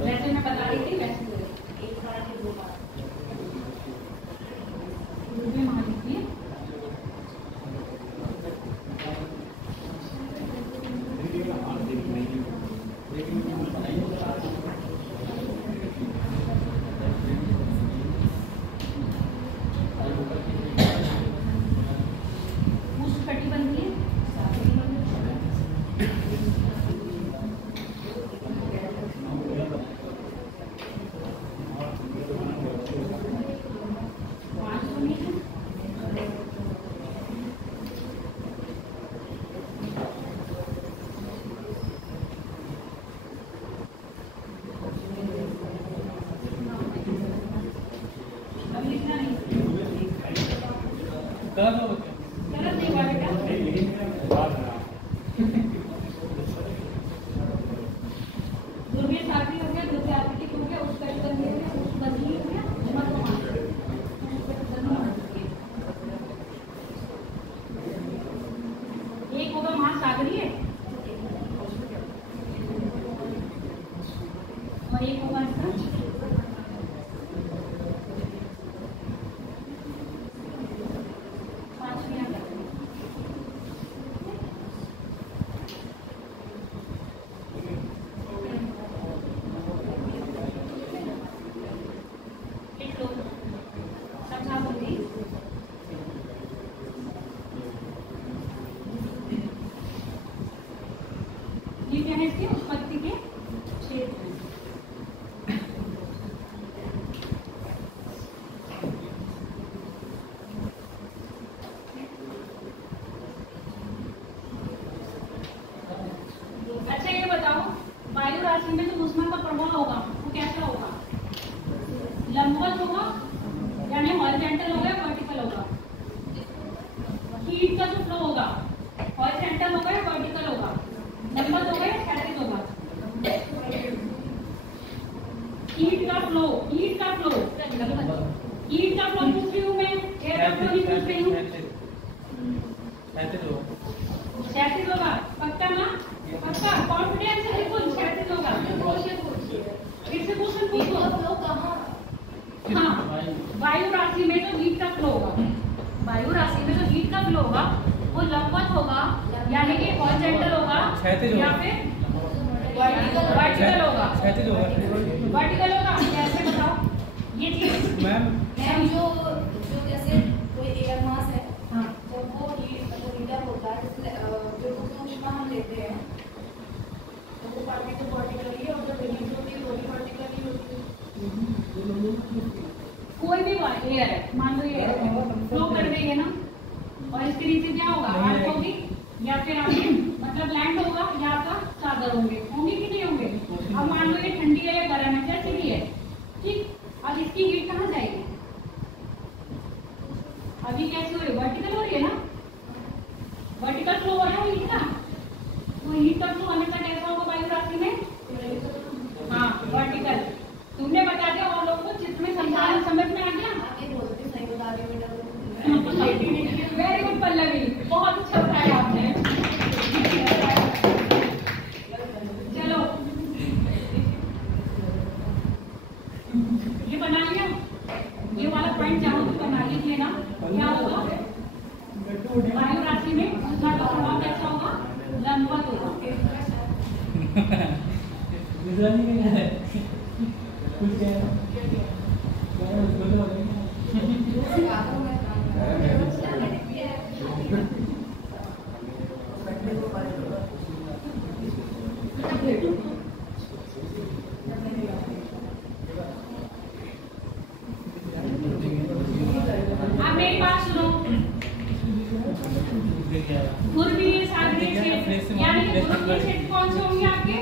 वैसे मैं बता रही थी वैसे दे रही हूँ। महादेशीय उष्णकटिबंधीय गलत नहीं हुआ बेटा। ध्रुवीय सागरीय हो गया, ध्रुवीय आर्कटिक हो गया, उष्णकटिबंधीय हो गया, उष्णबंधीय हो गया, एक होगा महासागरीय और एक होगा इसका क्या है इसकी उत्पत्ति के क्षेत्र हैं। अच्छा ये बताओ, वायु राशि में जो ऊष्मा का प्रवाह होगा वो कैसा होगा? लंबवत होगा यानी हॉरिजॉन्टल होगा या वर्टिकल होगा? हीट का जो फ्लो होगा हॉरिजॉन्टल होगा या वर्टिकल होगा? लंबवत होगा या क्षैतिज होगा? हीट का फ्लो पूछ रही हूँ मैं, एयर का फ्लो नहीं पूछ रही हूँ। क्षैतिज होगा, पक्का ना? पक्का कॉन्फिडेंस है, बिल्कुल क्षैतिज होगा। फिर से क्वेश्चन पूछो। हाँ, वायु राशि में जो हीट का फ्लो होगा, वायु राशि में जो हीट का फ्लो होगा वो लंबवत होगा यानी कि हॉरिजॉन्टल होगा या फिर वर्टिकल होगा? वर्टिकल होगा। कैसे बताओ ये चीज? मैम जो जैसे कोई एयर मास है, हाँ, जब वो हीटर होता है, जो ऊष्मा हम लेते हैं तो वो पार्टिकल वर्टिकली और जो रिलीज होती है वो भी वर्टिकली होती है। कोई भी एयर है, मान लो ये फ्लो कर रही है ना, और इसके नीचे क्या होगा? अर्थ होगी या फिर आपके मतलब लैंड होगा या आपका चादर होंगे कि नहीं होंगे? अब मान लो ये ठंडी है या गर्म है, जैसे भी है, ठीक। अब इसकी हीट कहाँ जाएगी? अभी कैसे हो रही है? वर्टिकल हो रही है ना, वर्टिकल फ्लो हो रहा है हीट का। तो हीट का फ्लो हमेशा कैसा होगा वायु राशि में? हाँ, वर्टिकल। तुमने बता दिया और लोगों को चित्र में समझ में आ गया? आगे बोलते सही बता रही हूँ बेटा। वेरी गुड पल्लवी, बहुत अच्छा बताया आपने। चलो ये बना लिया, ये वाला पॉइंट चाहो तो बना लीजिए ना। क्या होगा? वायु राशि में ऊष्मा का प्रभाव कैसा होगा? लंबवत होगा। अब मेरी बात सुनो, ध्रुवीय सागरीय क्षेत्र यानी कि ध्रुवीय क्षेत्र कौन से होंगे आपके?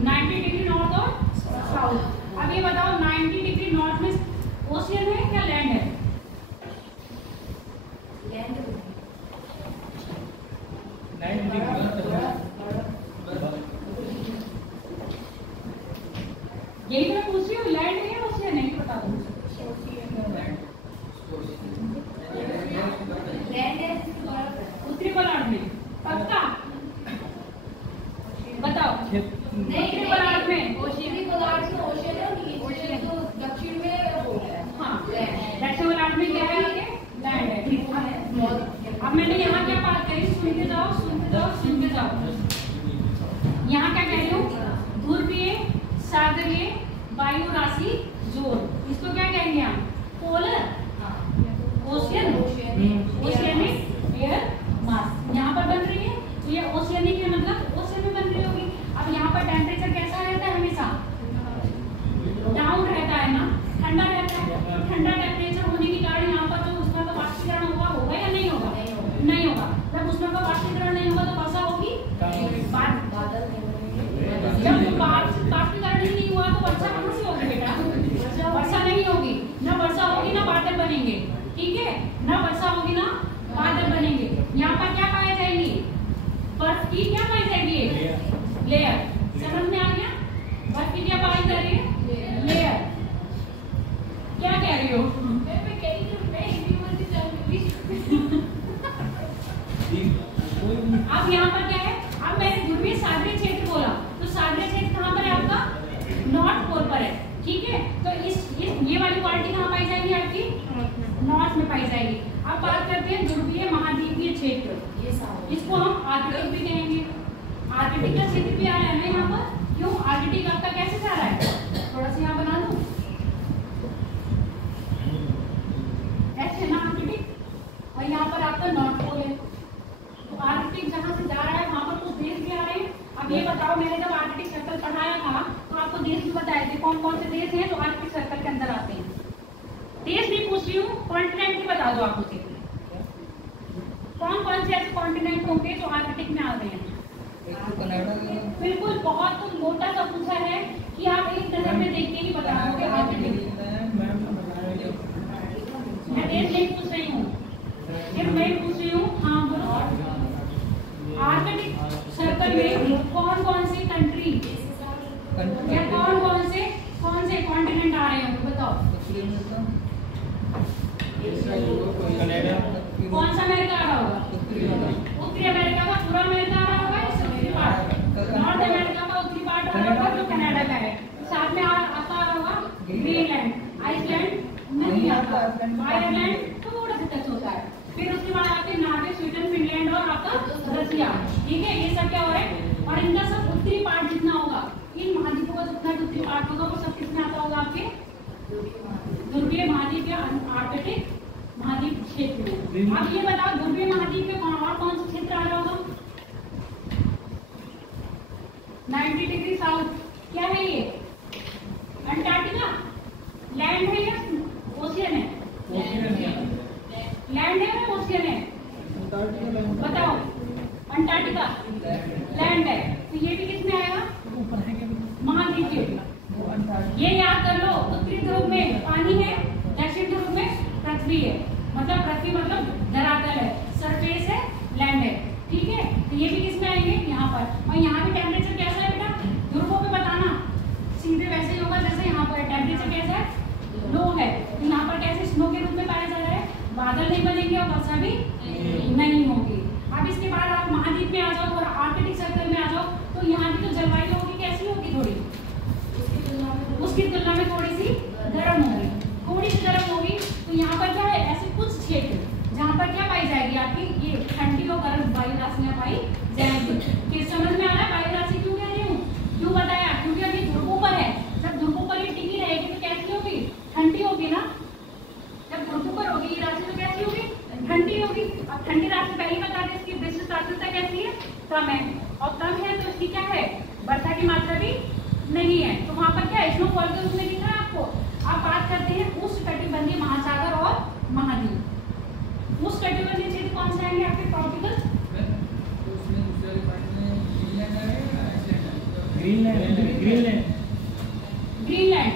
90 डिग्री नॉर्थ और साउथ। अब ये बताओ 90 डिग्री नॉर्थ में ओशियन है क्या लैंड है? यही मैं पूछ रही हूँ, लैंड है या ओशियन है, ये बता दो। उत्तरी गोलार्ध में, पक्का? बताओ। उत्तरी गोलार्ध में उत्तरी गोलार्ध में ओशियन है और ये तो दक्षिण में वो है। हाँ, दक्षिण गोलार्ध में क्या है? ये लैंड है, ठीक है। अब मैंने यहाँ क्या बात करी? सुनते जाओ। यहाँ क्या कह रही हूँ? ध्रुवीय सागरीय वायु राशि जोन, इसको क्या कहेंगे हम? पोलर ओशियनिक एयर मास यहाँ पर बन रही है। तो ये ओशियनिक है मतलब ओशियन में बन रही होगी। अब यहाँ पर टेम्परेचर कैसा रहता है? हमेशा डाउन रहता है ना, ठंडा रहता है। ठंडा टेम्परेचर होने के कारण यहाँ पर जो ऊष्मा का वाष्पीकरण होगा या नहीं होगा? नहीं होगा। जब ऊष्मा का वाष्पीकरण नहीं होगा तो वर्षा होगी? जब वाष्पीकरण ही नहीं हुआ तो वर्षा कहाँ से होगी बेटा? वर्षा नहीं होगी, ना वर्षा होगी ना बादल बनेंगे, ठीक है? ना वर्षा होगी ना बादल बनेंगे। यहाँ पर क्या पाया जाएगी? बर्फ की क्या पाई जाएगी? लेयर। समझ में आ गया? बर्फ की क्या पाई जा रही है? लेयर। क्या कह रही हो? अब यहाँ पर क्या है? अब मैंने ध्रुवीय सागरीय क्षेत्र बोला, तो सागरीय क्षेत्र कहाँ पर है आपका? नॉर्थ पोल पर है, ठीक है? तो ये वाली क्वालिटी कहाँ पाई जाएगी आपकी? नॉर्थ में पाई जाएगी। अब बात करते हैं ध्रुवीय महाद्वीपीय क्षेत्र, इसको हम आर्कटिक भी कहेंगे। आर्कटिक का क्षेत्र भी आ रहा है ना यहाँ पर। क्यों? आर्कटिक आपका कैसे जा रहा है? थोड़ा सा यहाँ बना दो, ऐसे ना आर्कटिक, और यहाँ पर आपका नॉर्थ पोल है। तो आर्कटिक पूछ रही हूँ कॉन्टिनेंट ही बता दो आप मुझे, कौन कौन से ऐसे कॉन्टिनेंट होंगे जो आर्कटिक में आ गए हैं? एक तो कनाडा का, बिल्कुल, बहुत मोटा सा पूछा है कि आप एक नजर में देख के ही बता दोगे आर्कटिक। मैं देश नहीं पूछ रही हूँ, सिर्फ मैं पूछ रही हूँ। हाँ बोलो, आर्कटिक सर्कल में कौन कौन सी कंट्री या कौन से कॉन्टिनेंट आ रहे होंगे बताओ? कनाडा, कौन सा अमेरिका आ रहा होगा? उत्तरी अमेरिका का पूरा अमेरिका आ रहा होगा, इससे उत्तरी पार्ट नॉर्थ अमेरिका का उत्तरी पार्ट आ रहा होगा जो कनाडा का है। साथ में आपका आ रहा होगा ग्रीनलैंड, आइसलैंड नहीं आता, आयरलैंड थोड़ा सा टच होता है। फिर उसके बाद आपके नॉर्वे, स्वीडन, फिनलैंड और आपका रसिया, ठीक है, ये सब क्या हो रहा है। और इनका सब उत्तरी पार्ट जितना होगा, इन महाद्वीपों का जितना उत्तरी पार्ट होगा वो सब किसमें आता होगा? आपके ध्रुवीय महाद्वीप या आर्कटिक महाद्वीप क्षेत्र में। अब ये बताओ ध्रुवीय महाद्वीप में और कौन सा क्षेत्र आ रहा होगा? 90 डिग्री साउथ क्या है ये? अंटार्कटिका लैंड है या ओशियन है? लैंड है या ओशियन है? बताओ। अंटार्कटिका लैंड है, तो ये भी किसमें आएगा? महाद्वीप के। ये याद कर लो, उत्तरी ध्रुव में पानी है, दक्षिण ध्रुव में पृथ्वी है। मतलब पृथ्वी मतलब धरातल है, सरफेस है, लैंड है, ठीक है। तो ये भी किसमें आएंगे? यहाँ पर। और यहाँ पे टेम्परेचर कैसा है बेटा? ध्रुवों पे बताना, सीधे वैसे ही होगा जैसे यहाँ पर टेम्परेचर कैसा है? लो है। तो यहाँ पर कैसे स्नो के रूप में पाया जा रहा है? बादल नहीं बनेंगे और वर्षा भी नहीं होगी। अब इसके बाद आप महाद्वीप में आ जाओ और आर्कटिक सर्कल में आ जाओ, तो यहाँ की तो जलवायु होगी कैसी होगी? थोड़ी उसकी तुलना में थोड़ी सी गर्म होगी, थोड़ी सी गर्म होगी। तो यहाँ पर क्या है? ऐसे कुछ क्षेत्र जहाँ पर क्या पाई जाएगी? आपकी ये ठंडी और गर्म वायु राशियाँ पाई जाएंगी। किस समझ में आ रहा है वायु राशि क्यों कह रही हूँ? क्यों बताया? क्योंकि अभी ध्रुवों पर है, जब ध्रुवों पर ये टिकी रहेगी तो कैसी होगी? ठंडी होगी ना। जब ध्रुवों पर होगी ये राशि तो कैसी होगी? ठंडी होगी। अब ठंडी राशि पहले बता दें, इसकी विशिष्ट आर्द्रता कैसी है? कम है। और कम है तो इसकी क्या है? वर्षा की मात्रा भी नहीं है। तो वहां पर क्या स्नोफॉल के रूप में दिख रहा है आपको। अब बात करते हैं उष्णकटिबंधीय महासागर और महाद्वीप। उष्णकटिबंधीय क्षेत्र कौन से आएंगे आपके? ट्रॉपिकल, ग्रीनलैंड,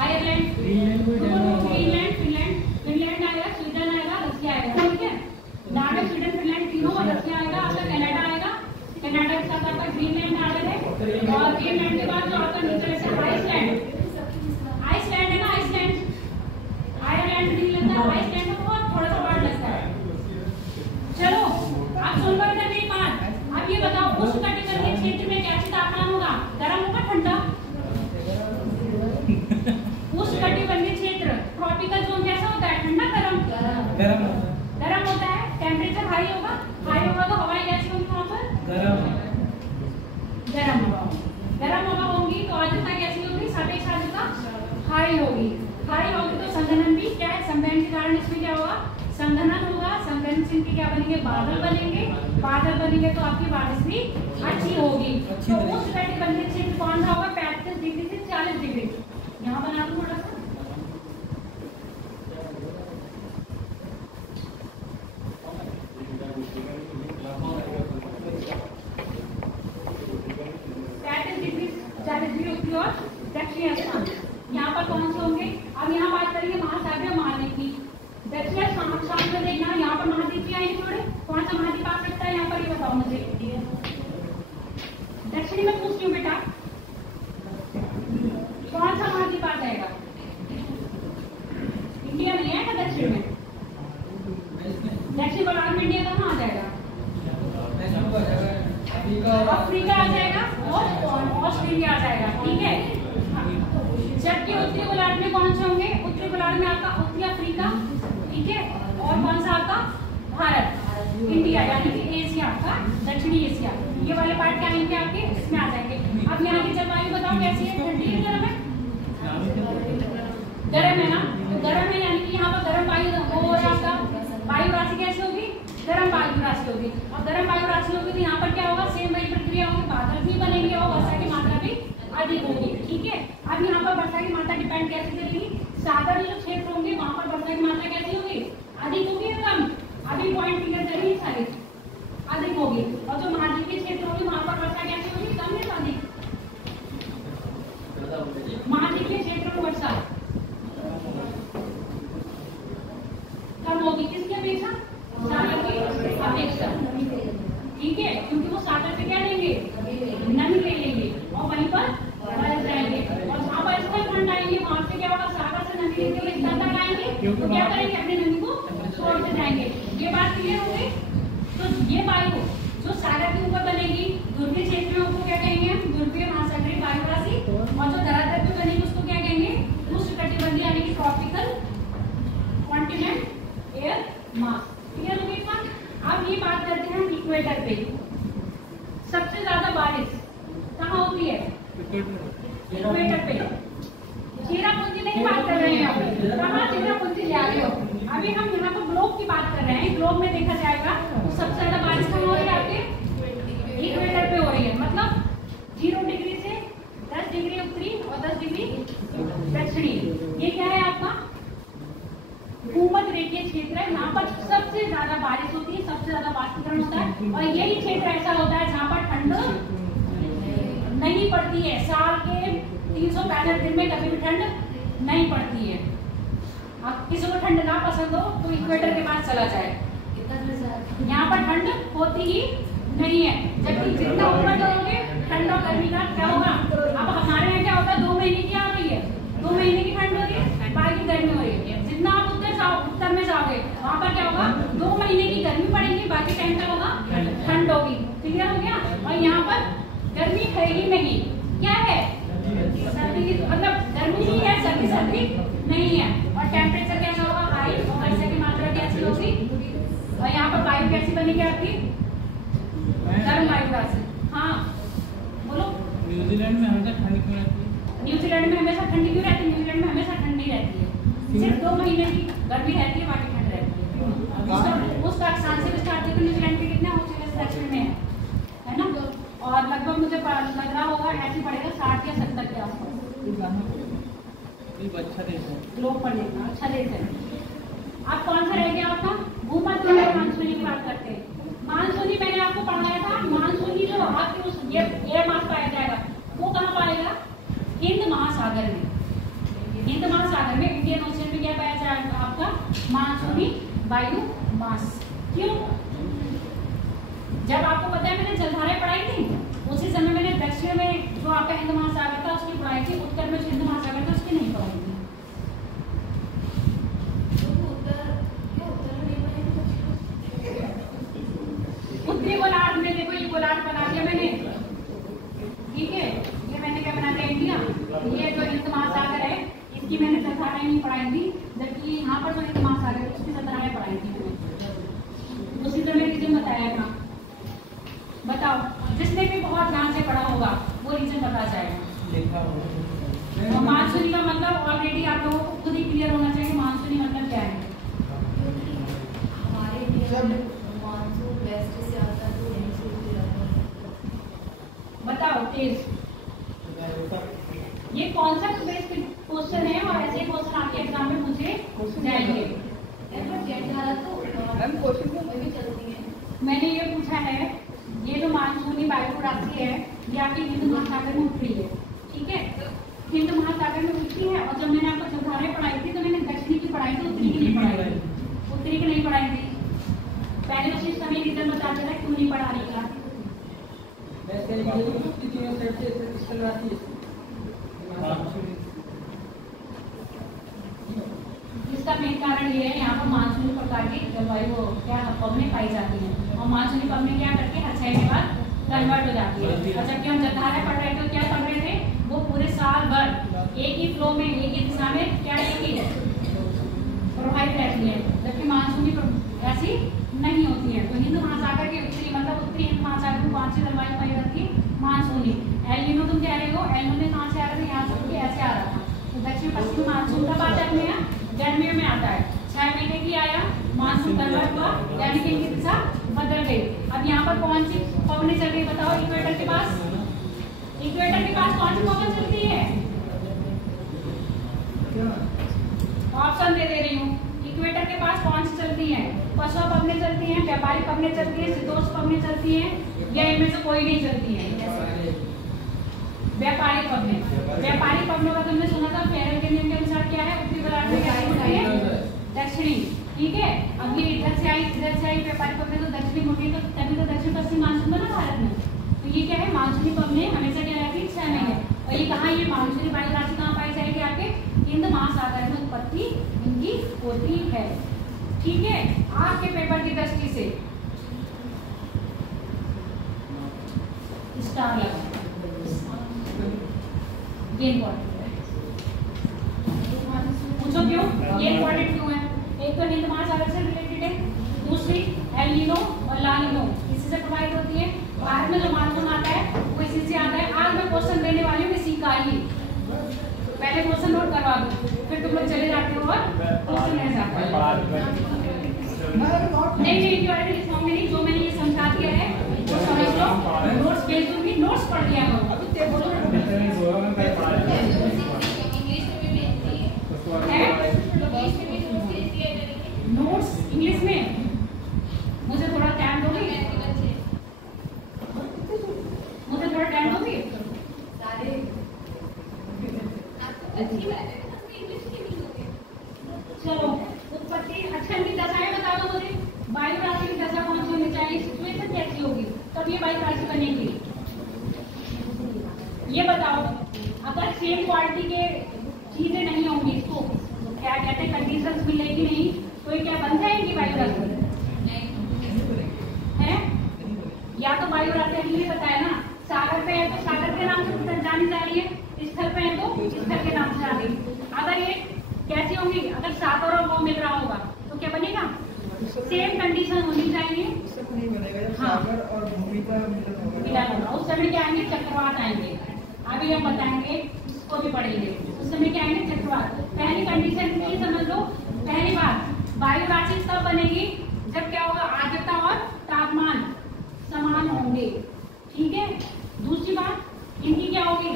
आयरलैंड, फिनलैंड आएगा, स्वीडन आएगा, रसिया आएगा, ठीक है। नॉर्वे, स्वीडन, फिनलैंड तीनों और रसिया आएगा। आपका कनाडा आएगा, कनाडा के साथ आपका ग्रीनलैंड आ रहा है। और ग्रीनलैंड के बाद जो आपका नीचे है आइसलैंड है ना, आयरलैंड भी लगता है, आइसलैंड में बहुत थोड़ा सा पार्ट लगता है। चलो आप सुन पा रहे बात। अब ये बताओ उष्णकटिबंधीय क्षेत्र में कैसे तापमान होगा? गर्म होगा ठंडा? उष्णकटिबंधीय क्षेत्र ट्रॉपिकल जोन कैसा होता है? ठंडा गरम होता है। टेम्परेचर हाई होगा तो हवाएं कैसी होंगी वहाँ पर? गरम हवा होंगी। तो आर्द्रता कैसी होगी? सापेक्ष आर्द्रता हाई होगी तो संघनन भी क्या है? संवहन के कारण इसमें क्या होगा? संघनन होगा। संघनन से क्या बनेंगे? बादल बनेंगे तो आपकी बारिश भी अच्छी होगी। तो उष्णकटिबंधीय क्षेत्र कौन सा होगा? 35 डिग्री से 40 डिग्री। यहाँ बना दूं थोड़ा सा। और दक्षिण स्थान यहाँ पर कौन से होंगे? अब यहाँ बात करेंगे महासागर महाद्वीप की। दक्षिण स्थान में देखना, यहाँ पर महाद्वीप भी आएंगे थोड़े। कौन सा महाद्वीप आ सकता है यहाँ पर? ये बताओ मुझे। दक्षिणी में पूछ रही हूँ बेटा, कौन सा महाद्वीप आ जाएगा? इंडिया नहीं है ना दक्षिण में? दक्षिण गोलार्ध में इंडिया कहाँ आ जाएगा? अफ्रीका आ जाएगा और ऑस्ट्रेलिया आ जाएगा, ठीक है। जबकि उत्तरी गोलार्ध में कौन से होंगे? उत्तरी गोलार्ध में आपका उत्तरी अफ्रीका, ठीक है। और कौन सा आपका? भारत, इंडिया, यानी कि एशिया का दक्षिणी एशिया। ये वाले पार्ट क्या आएंगे आपके? इसमें आ जाएंगे। अब यहाँ की जलवायु बताओ कैसी है? ठंडी है, गर्म है? गर्म है ना। तो गर्म है यानी कि यहाँ पर गर्म वायु हो रहा है। आपका वायु राशि कैसी होगी? गर्म वायु राशि होगी। और गर्म वायु राशि होगी तो यहाँ पर क्या होगा? सेम वही प्रक्रिया होगी, बादल भी बनेंगे और वर्षा की मात्रा भी अधिक होगी, ठीक है। अब यहाँ पर वर्षा की मात्रा डिपेंड कैसे करेगी? ज्यादा जो क्षेत्र होंगे वहां पर वर्षा की मात्रा कैसी होगी, अधिक होगी या कम? अभी पॉइंट क्लियर करिए सारे, अधिक होगी। और जो मार्जिन के क्षेत्र होंगे वहां पर वर्षा कैसी होगी, कम या अधिक? मार्जिन के क्षेत्र में वर्षा कम होगी, किसकी अपेक्षा? सागर की अपेक्षा, ठीक है, क्योंकि वो सागर से क्या लेंगे, नमी ले लेंगे और वहीं पर बरस जाएंगे। और जहाँ पर स्थल खंड आएंगे वहां से क्या होगा, सागर से नमी लेते हुए स्थल तक आएंगे तो क्या करेंगे, अपनी नमी को छोड़ते जाएंगे। ये बात क्लियर हो गई? तो ये वायु जो सागर के ऊपर बनेगी ध्रुवीय क्षेत्र में उसको क्या कहेंगे, ध्रुवीय महासागरीय वायु राशि, और जो धरातल पे बनेगी उसको क्या कहेंगे, उष्णकटिबंधीय यानी कि tropical continent air mass. Clear हो गई बात? अब ये बात करते हैं इक्वेटर पे। सबसे ज्यादा बारिश कहाँ होती है, इक्वेटर पे। चेरापूंजी नहीं बात कर रहे हैं, आप कहाँ चेरापूंजी ले आ रहे हो? अभी हम यहाँ पर ग्लोब की बात कर रहे हैं। ग्लोब में देखा जाएगा तो सबसे ज्यादा बारिश कहाँ हो रही है, आपके इक्वेटर पे हो रही है। मतलब 0 डिग्री से 10 डिग्री उत्तरी और 10 डिग्री दक्षिणी, ये क्या है आपका भूमध्य रेखीय क्षेत्र है। यहाँ पर सबसे ज्यादा बारिश होती है, सबसे ज्यादा वाष्पीकरण होता है, और यही क्षेत्र ऐसा होता है जहाँ पर ठंड नहीं पड़ती है। साल के 365 दिन में कभी भी ठंड नहीं पड़ती है। अब किसी को ठंड ना पसंद हो तो इक्वेटर के पास चला जाए, यहाँ पर ठंड होती ही नहीं है। जबकि जितना ऊपर जाओगे ठंड और गर्मी का क्या होगा। अब हमारे यहाँ क्या होता है, 2 महीने की आ रही है, 2 महीने की ठंड हो रही है, बाकी गर्मी हो रही है। जितना आप उत्तर में जाओगे वहाँ पर क्या होगा, 2 महीने की गर्मी पड़ेगी, बाकी टाइम क्या होगा, ठंड होगी। क्लियर हो गया? और यहाँ पर गर्मी है ही नहीं, क्या है, सर्दी, मतलब गर्मी ही है, सर्दी नहीं है। और टेम्परेचर कैसा होगा, हाई, और वर्षा की मात्रा कैसी होगी, और यहाँ पर वायु कैसी बनेगी आपकी, गर्म वायु राशि। हाँ बोलो। न्यूजीलैंड में हमेशा ठंड क्यों रहती है? न्यूजीलैंड में हमेशा ठंडी क्यों रहती है? न्यूजीलैंड में हमेशा ठंडी रहती है, सिर्फ 2 महीने की गर्मी रहती है, बाकी ठंड रहती है। उसका अक्षांश से स्टार्ट देखो, न्यूजीलैंड के कितने ऑस्ट्रेलिया से दक्षिण में है ना, और लगभग मुझे लग रहा होगा ऐसे पड़ेगा 60 या 70 के आसपास। अच्छा देश है, ग्लोब पर देखना अच्छा देश है। अब कौन सा रह गया आपका, भूमध्य और मानसूनी की बात करते हैं। मानसूनी मैंने आपको पढ़ाया था, मानसूनी जो आपके उस एयर मास पाया जाएगा वो कहाँ पाएगा, हिंद महासागर में। हिंद महासागर में, इंडियन ओशन में क्या पाया जाएगा आपका, मानसूनी वायु मास। क्यों? जब आपको पता है मैंने जलधाराएं पढ़ाई थी, उसी समय मैंने दक्षिण में जो आपका हिंद महासागर था उसकी पढ़ाई थी, उत्तर में जो हिंद महासागर था उसकी नहीं पढ़ाई थी। उत्तरी गोलार्ध में देखो ये गोलार्ध बना दिया मैंने, ठीक है, ये मैंने क्या बना दिया, इंडिया। ये जो हिंद महासागर है इसकी मैंने जलधाराएं नहीं पढ़ाई थी, जबकि यहाँ पर जो हिंद महासागर है उसकी जलधाराएं पढ़ाई थी मैंने, उसी तरह रीजन बताया था। बताओ, जिसने भी बहुत ध्यान से पढ़ा होगा वो रीजन बता जाएगा। और मानसूनी का मतलब ऑलरेडी आप लोगों को खुद ही क्लियर होना चाहिए, मानसूनी मतलब क्या है। हमारे इंडिया में मानसून वेस्ट से आता है तो यहीं से होते रहता है। बताओ तेज, ये कॉन्सेप्ट बेस्ड क्वेश्चन है और ऐसे क्वेश्चन आपके एग्जाम में पूछे जाएंगे। मैंने ये पूछा है, ये जो मानसूनी वायु राशि है ये आपकी हिंद महासागर में उतरी है, ठीक है, हिंद महासागर में उतरी है। और जब मैंने आपको जलधाराएं पढ़ाई थी तो मैंने दक्षिणी की पढ़ाई थी, उत्तरी की नहीं पढ़ाई थी, उत्तरी की नहीं पढ़ाई थी। पहले उसी समय रीजन बता देना क्यों नहीं पढ़ा रही था। इसका मेन कारण ये है, यहाँ पर मानसूनी प्रकार की जलवायु क्या पवनें पाई जाती हैं, और मानसूनी पवनें क्या करती है, अच्छाई के बाद कन्वर्ट हो जाती है। और जबकि हम जलधाराएं पढ़ रहे थे तो क्या पढ़ रहे थे, वो पूरे साल भर एक ही फ्लो में एक ही दिशा में क्या रहेगी, प्रवाहित रहती है, जबकि मानसूनी ऐसी नहीं होती है। तो हिंद महासागर के उत्तरी मतलब उत्तरी हिंद महासागर में कौन सी जलवायु पाई जाती है, मानसूनी। एल नीनो तुम कह रहे हो, एल नीनो कहाँ से आ रहा था, यहाँ से ऐसे आ रहा था। तो दक्षिण पश्चिम मानसून कब आता है अपने यहाँ, गर्मियों में आता है, 6 महीने की आया, मानसून कन्वर्ट हुआ, यानी कि इनकी दिशा बदल गई। अब यहाँ पर कौन सी पवनें चल रही बताओ, इक्वेटर के पास, इक्वेटर के पास कौन सी पवन चलती है, बंदे दे रही हूँ। इक्वेटर के पास कौन सी चलती हैं? पशु पबने चलती हैं, व्यापारिक पबने चलती हैं, शीतोष्ण पबने चलती हैं, या इनमें से कोई नहीं चलती है? व्यापारिक पबने। व्यापारिक पबनों का तुमने सुना था फेरल के नियम के अनुसार क्या है? उत्तरी गोलार्ध में क्या होती है? दक्षिणी। ठीक है, अब ये इधर से आई व्यापारिक पबने तो दक्षिणी मुड़ी, तो तभी तो दक्षिण पश्चिम मानसून बना भारत में। तो ये क्या है? मानसूनी पबने हमेशा क्या रहती है? 6 महीने। और ये कहाँ, ये मानसूनी वायु राशि कहाँ पाई जाएगी? आपके हिंद महासागर में उत्पत्ति इनकी होती है। ठीक है, आपके पेपर की दृष्टि से स्टार लगा, ये इम्पोर्टेंट है। पूछो क्यों ये इम्पोर्टेंट क्यों है? एक तो हिंद महासागर से रिलेटेड है, दूसरी एल नीनो और ला नीनो इसी से प्रभावित होती है। भारत में जो मानसून आता है वो इसी से आता है। आज मैं क्वेश्चन देने वाली हूँ इसी का ही, पहले क्वेश्चन नोट करवा दूं, फिर तुम लोग चले जाते हो और क्वेश्चन नहीं जाता। नहीं थ्योरेटिकल फॉर्म में नहीं, जो मैंने ये समझा दिया है वो समझ लो। नोट्स भेज दूंगी, नोट्स पढ़ लिया करो। नोट्स इंग्लिश में मुझे थोड़ा टाइम दोगे? मुझे थोड़ा टाइम दोगे? चलो उत्पत्ति, अच्छा इनकी दशाएं बता दो मुझे। वायु राशि की दशा कौन सी होनी चाहिए? सिचुएशन कैसी होगी तब ये वायु राशि बनेगी? ये बताओ। अगर सेम क्वालिटी के चीजें नहीं होंगी, इसको क्या कहते हैं, कंडीशंस मिलेगी नहीं, तो ये क्या बन जाएगी वायु राशि? है या तो वायु राशि अभी बताया ना, सागर पे है तो सागर के नाम से जानी जा रही है, स्थल पे है तो स्थल के नाम से आ रही। अगर ये कैसी होंगी? अगर सात और वो मिल रहा होगा तो क्या बनेगा? सेम कंडीशन होनी चाहिए। हाँ, मिला होगा। उस समय क्या आएंगे? चक्रवात आएंगे। अभी हम बताएंगे, इसको भी पढ़ेंगे। उस समय क्या आएंगे? चक्रवात। पहली कंडीशन की समझ लो। पहली बात, वायु राशि तब बनेगी जब क्या होगा? आर्द्रता और तापमान समान होंगे। ठीक है। दूसरी बात, इनकी क्या होगी?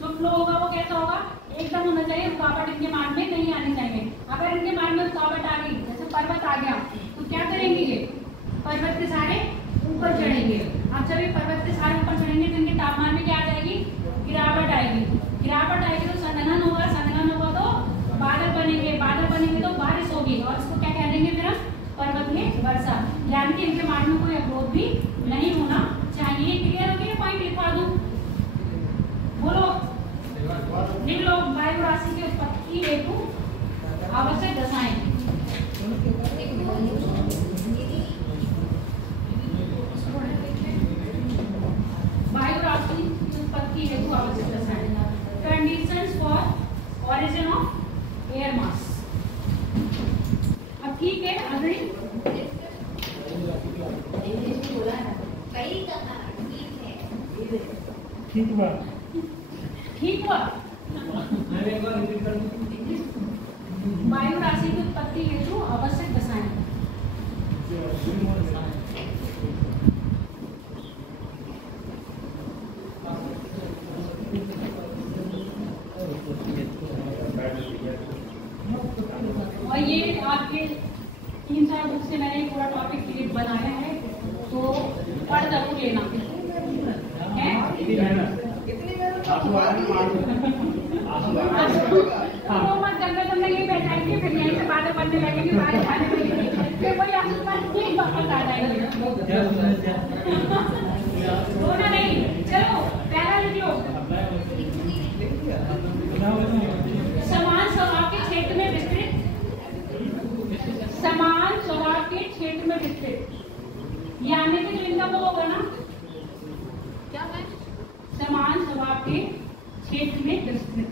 जो फ्लो होगा वो कैसा होगा? एकदम होना चाहिए, रुकावट इनके मार्ग में नहीं आनी चाहिए। अगर इनके मार्ग में रुकावट आ गई, जैसे पर्वत आ गया, तो क्या करेंगे? ये पर्वत के सारे ऊपर चढ़ेंगे। अब जब ये पर्वत के सारे ऊपर चढ़ेंगे तो इनके तापमान में क्या आ जाएगी? गिरावट आएगी। गिरावट आएगी तो संघनन होगा, संघनन होगा तो बादल बनेंगे, बादल बनेंगे तो बारिश होगी, और इसको क्या कह देंगे फिर हम? पर्वत में वर्षा। यानी कि इनके मार्ग में कोई अवरोध भी नहीं होना चाहिए। क्लियर हो गया? पॉइंट लिखवा दूं? बोलो, लिख लो। वायु राशि की उत्पत्ति हेतु आवश्यक दशाएं। वायु राशि की उत्पत्ति हेतु आवश्यक दशाएं। Conditions for origin of air mass. अब ठीक है, अगली ठीक हुआ। ठीक हुआ। वायु राशि की उत्पत्ति हेतु आवश्यक दशाएं। और ये आपके 3-4 बुक से मैंने पूरा टॉपिक क्लिप बनाया है, तो पढ़ जरूर लेना है। मत करना, तुमने ये पहचाएंगे फिर यहीं से बातें करने लगेंगे, बाहर जाने लगेंगे, फिर वही आपके पास ठीक वापस आ जाएंगे। रोना नहीं। चलो पहला लिख लो। समान स्वभाव के क्षेत्र में विस्तृत। समान स्वभाव के क्षेत्र में विस्तृत, यानी कि जो इनका वो होगा ना, क्या है? समान स्वभाव के क्षेत्र में विस्तृत।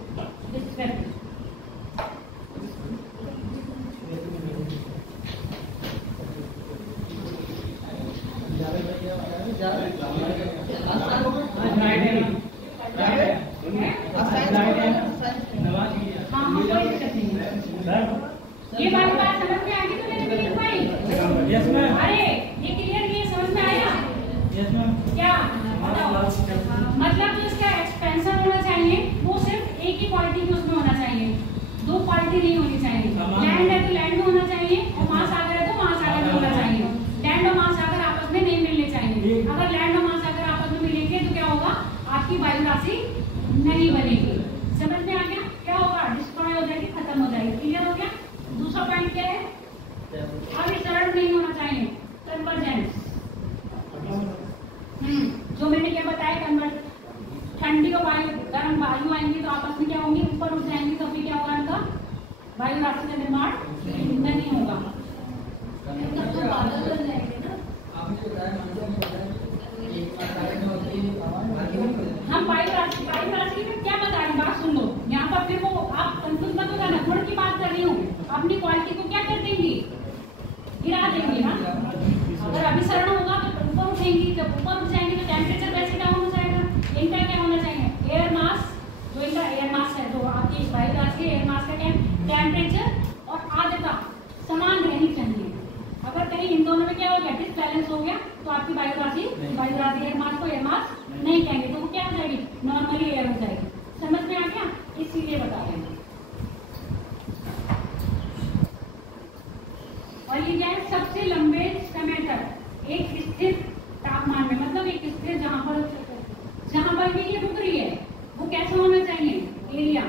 ये बात समझ में आ गई? तो मैंने लिख पाई? अरे ये क्लियर, ये समझ में आया? वायु राशि का निर्माण नहीं होगा। तब तो बादल बन जाएंगे ना। आपने बताया मानसून में होता है एक तारीख में होती है, हम वायु राशि में क्या बता रहे हैं, बात सुन लो। यहाँ पर फिर वो आप कंफ्यूज मत हो जाना, गुण की बात कर रही हूँ। अपनी क्वालिटी को क्या कर देंगी, गिरा देंगे ना। अगर अभिसरण होगा तो ऊपर उठेंगी, जब ऊपर उठ जाएंगे तो टेम्परेचर वैसे डाउन हो जाएगा। इनका क्या होना चाहिए, एयर मास, जो इनका एयर मास है, जो आपकी वायु राशि एयर मास का क्या टेम्परेचर और आर्द्रता समान रहनी चाहिए। अगर कहीं इन दोनों में क्या हो गया, डिसबैलेंस हो गया, तो आपकी वायु राशि एयर मास को एयर मास नहीं कहेंगे, तो वो क्या हो जाएगी, नॉर्मली एयर हो जाएगी। समझ में आ गया, इसीलिए बता रहे हैं। और ये क्या है, सबसे लंबे समय तक एक स्थिर तापमान में, मतलब एक स्थिर जहां पर भी ये रुक रही है, वो कैसा होना चाहिए, एरिया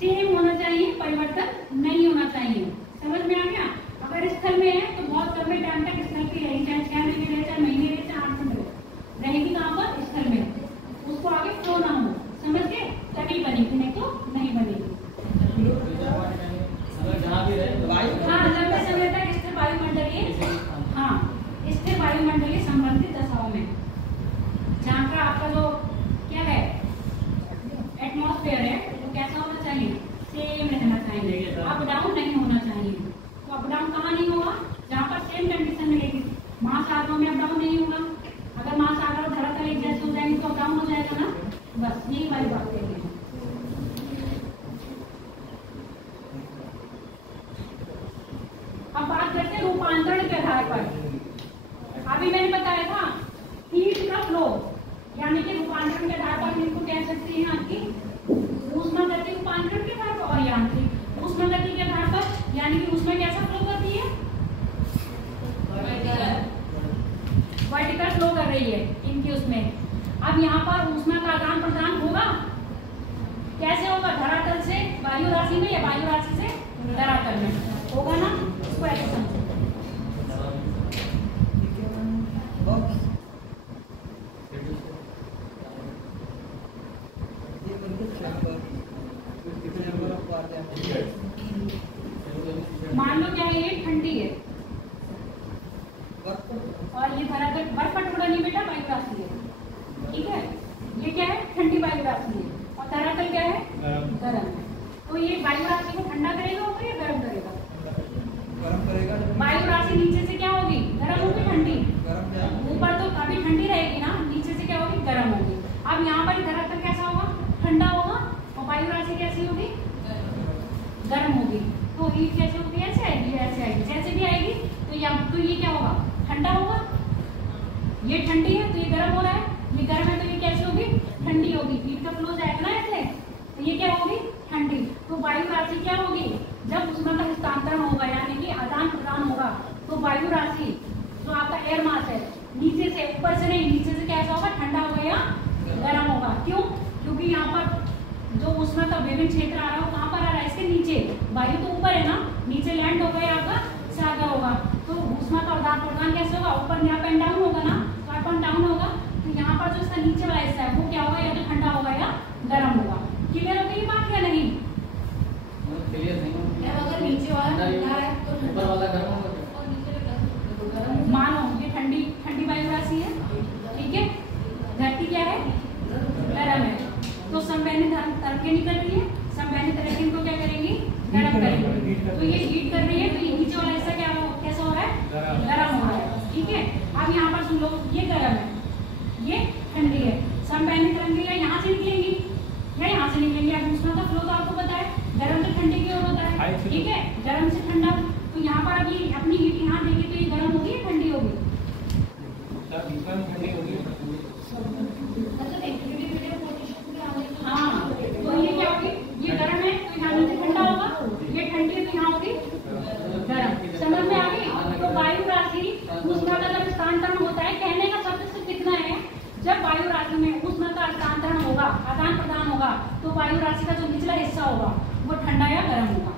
सेम होना चाहिए, परिवर्तन नहीं होना चाहिए। समझ में आ गया। अगर स्थल में है तो बहुत लंबे टाइम तक स्थल की रहेगी, चाहे 6 महीने रहे, चाहे महीने रहे, चाहे 8 महीने रहेगी, कहाँ पर, स्थल में। उसको आगे फ्लो ना हो, समझ गए, तभी बनेगी, नहीं तो नहीं बनेगी। हाँ, लंबे समय तक स्थिर वायुमंडलीय, हाँ स्थिर वायुमंडलीय संबंधित दशाओं में, जहाँ का आपका जो क्या है एटमॉस्फेयर है, वो कैसा होना चाहिए, सेम रहना चाहिए, अप डाउन नहीं होना चाहिए। तो अप डाउन कहाँ नहीं होगा, जहाँ पर सेम कंडीशन रहेगी। महासागरों में अप डाउन नहीं होगा। अगर महासागर और धरातल एक जैसे हो जाएंगे तो अप डाउन हो जाएगा ना, बस यही वाली बात कहते हैं। अब बात करते हैं रूपांतरण के आधार पर। अभी मैंने बताया था हीट का फ्लो, यानी कि रूपांतरण के आधार पर इनको कह सकते हैं आपकी ऊष्मागतिक रूपांतरण के आधार पर, और यांत्रिक ऊष्मागति के आधार पर, यानी कि ऊष्मा कैसा फ्लो करती है, वर्टिकल फ्लो कर रही है इनकी उसमें। अब यहाँ पर ऊष्मा का आदान प्रदान होगा, कैसे होगा, धरातल से वायु राशि में या वायु राशि से धरातल में होगा ना, उसको ऐसे समझो। मान लो क्या है, ये ठंडी है और ये धरातल बर्फ का टुकड़ा नहीं बेटा, वायु राशि है, ठीक है। ये क्या है, ठंडी वायु राशि है, और धरातल क्या है, गर्म है। तो ये वायु राशि को ठंडा करेगा ऊपर या गर्म करेगा, वायु राशि नीचे से क्या होगी, गर्म होगी, ठंडी। ऊपर तो काफी ठंडी रहेगी ना, नीचे से क्या होगी, गर्म होगी। अब यहाँ पर धरातल कैसा होगा, ठंडा होगा, और वायु राशि कैसी होगी, गर्म होगी। तो हीट कैसे होगी, ऐसे आएगी, ऐसे आएगी, जैसे भी आएगी तो ये क्या होगा, ठंडा होगा। ये ठंडी है तो ये गर्म हो रहा है, ये गर्म है तो ये कैसे होगी, ठंडी होगी। हीट का फ्लो जाएगा ना ऐसे, तो ये क्या होगी, ठंडी। तो वायु राशि क्या होगी, जब ऊष्मा का हस्तांतरण होगा, यानी कि आदान प्रदान होगा, तो वायु राशि जो आपका एयर मास है, नीचे से, ऊपर से नहीं, नीचे से कैसा होगा, ठंडा होगा या गर्म होगा। क्यों, क्योंकि यहाँ पर जो ऊष्मा का विभिन्न क्षेत्र आ रहा है, कहाँ पर आ रहा है, इसके नीचे। वायु तो ऊपर है ना, नीचे लैंड होगा या आपका सागर होगा, तो ऊष्मा का आदान प्रदान कैसे होगा, ऊपर यहाँ पे डाउन होगा ना, तो अप एंड डाउन होगा। तो यहाँ पर जो इसका नीचे वाला हिस्सा है वो क्या होगा, या तो ठंडा होगा या गर्म होगा। क्लियर हो गई बात या नहीं, अगर नीचे वाला ठंडा है तो ऊपर वाला गर्म होगा, मानो ये ठंडी वायु राशि है, ठीक है, धरती क्या है, गर्म है, तो संवैनिक तरंगें निकल रही है, संवैनिक तरंगें को क्या करेंगी, गर्म करेंगे। तो ये हीट कर रही है, तो ये नीचे वाला हिस्सा कैसा हो रहा है, गर्म हो रहा है, ठीक है। अब यहाँ पर सुन लो, ये गर्म है, ये ठंडी है, संवैनिक तरंगें यहाँ से निकलेंगी या यहाँ से निकलेंगी। अब ऊष्मा का फ्लो तो आपको पता है, गर्म से ठंडे की ओर होता है, ठीक है, गर्म से ठंडा। तो यहाँ पर अभी अपनी हीट यहाँ देंगे तो ये गर्म होगी या ठंडी होगी, हाँ। तो ये क्या होगी, ये गर्म है तो यहाँ नीचे ठंडा होगा, ये ठंडी है तो यहाँ होगी गर्म। समझ में आ गई। तो वायु राशि ऊष्मा का जब हस्तांतरण होता है, कहने का शब्द सिर्फ कितना है, जब वायु राशि में ऊष्मा का हस्तांतरण होगा, आदान प्रदान होगा, तो वायु राशि का जो निचला हिस्सा होगा वो ठंडा या गर्म होगा,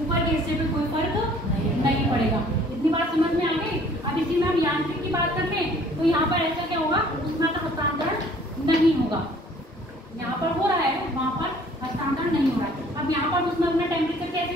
ऊपर के हिस्से में कोई फर्क नहीं पड़ेगा। इतनी बात समझ में आ गई। अब इसी में हम यांत्रिक की बात करते हैं, तो यहाँ पर ऐसा क्या होगा, ऊष्मा का हस्तांतरण नहीं होगा, यहाँ पर हो रहा है, वहाँ पर हस्तांतरण नहीं हो रहा है। अब यहाँ पर ऊष्मा अपना टेम्परेचर कैसे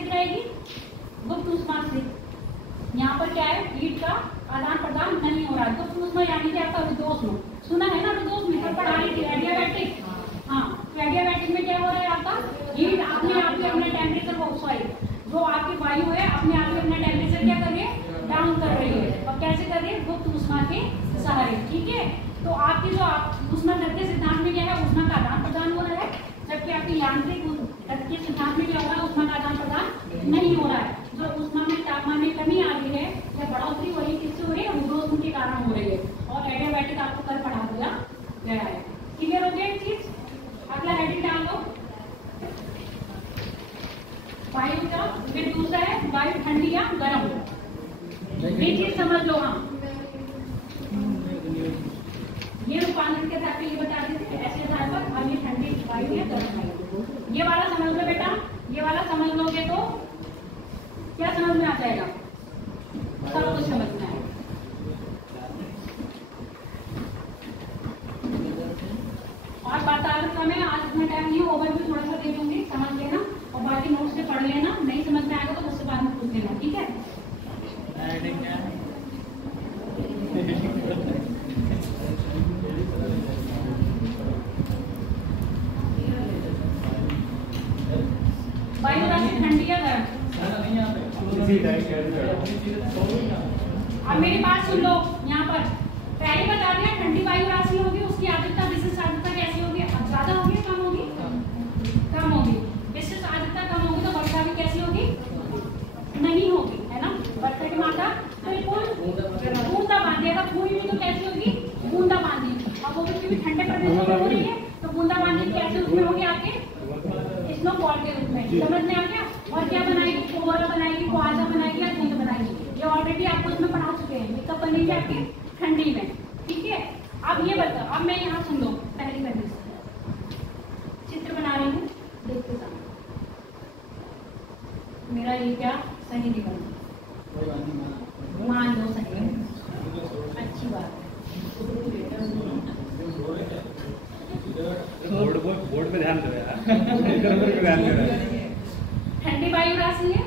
वायु है अपने आप में अपना टेम्परेचर क्या कर रही है, डाउन कर रही है। और कैसे कर रही है, गुप्त ऊष्मा के सहारे। ठीक है, तो आपकी जो ऊष्मागतिकीय सिद्धांत में क्या है, ऊष्मा का आदान प्रदान हो रहा है, जबकि आपकी यांत्रिक गतिकीय सिद्धांत में क्या हो रहा है, ऊष्मा का आदान प्रदान नहीं हो रहा है। जो ऊष्मा में तापमान में कमी आ रही है या बढ़ोतरी हो रही है, किससे हो रही है, रुद्रोष्म के कारण हो रही है। और एडियाबैटिक आपको कल पढ़ा दिया गया है। क्लियर हो गया एक चीज। अगला हेडिंग डाल दो, वायु का। फिर दूसरा है वायु ठंडी या गर्म, ये चीज समझ लो। हाँ, ये रूपांतरण के साथ ये बता देते ऐसे आधार पर, और ये ठंडी वायु या गर्म वायु। ये वाला समझ लो बेटा, ये वाला समझ लोगे तो क्या समझ में आ जाएगा, सब कुछ समझना है। और वातावरण समय आज इतना टाइम नहीं, ओवरव्यू थोड़ा सा दे दूंगी, समझ लेना और बाकी नोट्स से पढ़ लेना। नहीं समझ में आएगा तो मुझसे बाद में पूछ लेना, ठीक है। वायु राशि ठंडी या गर्म। अब मेरी बात सुन लो, यहाँ पर पहले बता दिया ठंडी वायु राशि होगी, उसकी आर्द्रता विशिष्ट आर्द्रता कैसी होगी, अब ज्यादा होगी कम होगी, कम होगी। विशिष्ट आर्द्रता कम होगी तो वर्षा भी कैसी होगी, नहीं होगी, है ना। वर्षा की मात्रा बिल्कुल बूंदा बांदी, अगर पूरी भी तो कैसी होगी, बूंदा बांदी। अब वो भी ठंडे प्रदेशों में हो रही है तो बूंदा बांदी कैसे उसमें होगी, आपके स्नोफॉल के रूप में। समझ में आ गया। और क्या बनाएगी, कोहरा बनाएगी, कुहासा बनाएगी या धुंध बनाएगी, ये ऑलरेडी आपको इसमें पढ़ा चुके हैं। ये कब बनेगी, आपकी ठंडी में। ठीक है, अब ये बताओ, अब मैं यहाँ सुन लो, पहली कंडीशन चित्र बना रही हूँ, देखते जाओ मेरा ये क्या सही निकल, मान लो सही है, अच्छी बात है। बोर्ड पे ध्यान दो यार। ठंडी वायु राशि है।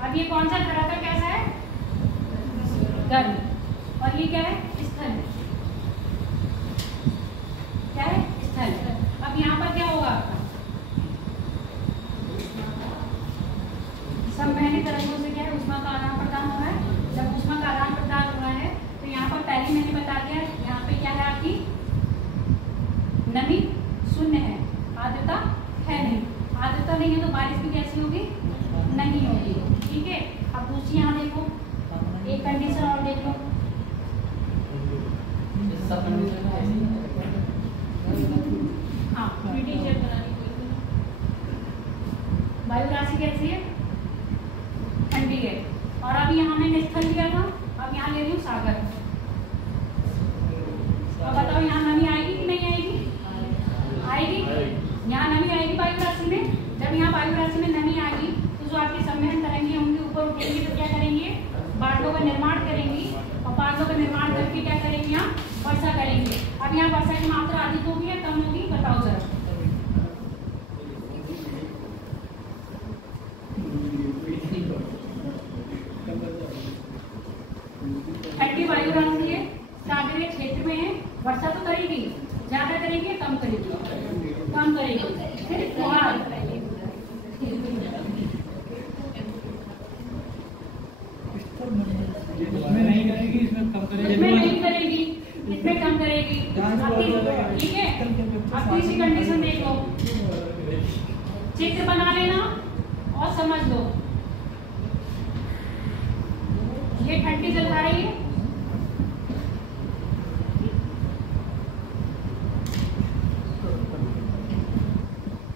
अब ये कौन सा तरह का कैसा है, गर्म। और ये क्या है, स्थल है। क्या है, स्थल। अब यहाँ पर क्या होगा आपका, संवहनी तरंगों से क्या है, ऊष्मा का आदान प्रदान हो रहा है। जब ऊष्मा का आदान प्रदान हो रहा है तो यहाँ पर पहले मैंने बता दिया, यहाँ पे क्या है, आपकी नमी शून्य है, आर्द्रता है नहीं। आर्द्रता नहीं है तो बारिश भी कैसी होगी, नहीं होगी। ठीक है, अब दूसरी यहाँ देखो, एक कंडीशन और देख लो। हाँ, वायु राशि कैसी है, ठंडी है। और अभी यहाँ मैंने स्थल लिया था, अब यहाँ ले रही हूँ सागर। अब बताओ यहाँ नमी आएगी कि नहीं आएगी, आएगी। यहाँ नमी आएगी वायु राशि में। जब यहाँ वायु राशि में नमी आएगी तो जो आपकी संवहन तरंगें होंगी ऊपर उठेंगी तो क्या करेंगे, बादलों का निर्माण करेंगी। और बादलों का निर्माण करके क्या करेंगे, यहाँ वर्षा करेंगे। अब यहाँ वर्षा की मात्रा अधिक होगी या कम होगी, बताओ जरा। ठंडी वायु राशि है, सागरीय क्षेत्र में है, वर्षा तो करेगी, ज्यादा करेगी या कम करेगी, कम करेगी। इसमें नहीं करेगी, इसमें कम करेगी, इसमें नहीं करेगी, इसमें कम करेगी। ठीक है, अब तीसरी कंडीशन देख लो, चित्र बना लेना और समझ लो। ये ठंडी जल खा रही है,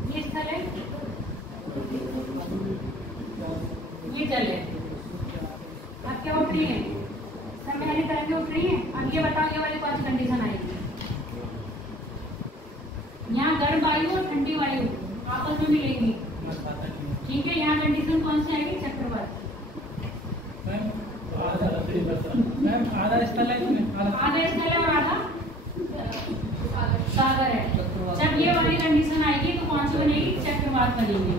ये स्थल है, ये जल है। अब क्या उठ रही है, संवहनी तरंगें उठ रही हैं। अब ये बताओ, ये वाली कौन सी कंडीशन आएगी, यहाँ गर्म वायु और ठंडी वायु आपस में मिलेंगी। ठीक है, यहाँ कंडीशन कौन सी आएगी, चक्रवात। आधा स्थल है, आधा स्थल है और आधा सागर है। जब ये वाली कंडीशन आएगी तो कौन सी बनेगी, चक्रवात बनेंगे।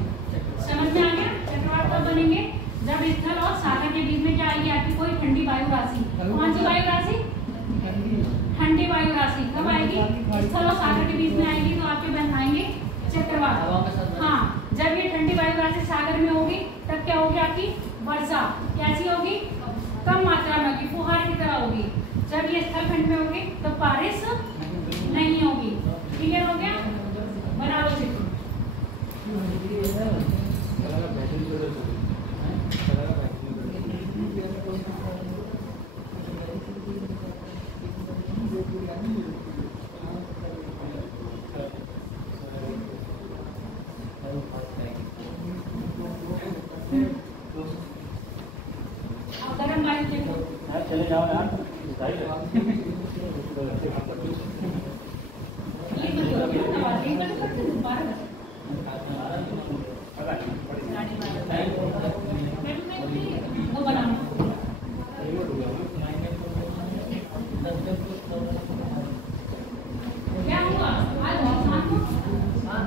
समझ में आ गया, चक्रवात कब बनेंगे, जब स्थल और सागर के बीच में क्या आएगी, आपकी कोई ठंडी वायु राशि। कौन सी वायु राशि, ठंडी वायु राशि कब आएगी, स्थल और सागर के बीच में आएगी तो आपके बन आएंगे चक्रवात। हाँ, जब ये ठंडी वायु राशि सागर में होगी तब क्या होगी, आपकी आपकी वर्षा कैसी होगी, कम मात्रा में होगी, फुहार की तरह होगी। जब ये स्थल खंड में होगी तो बारिश नहीं होगी। क्लियर हो गया? बना लो चित्र। गरम वायु देखो, चले जाओ यार। ये वो बनाओ। क्या हुआ आज शाम को? आज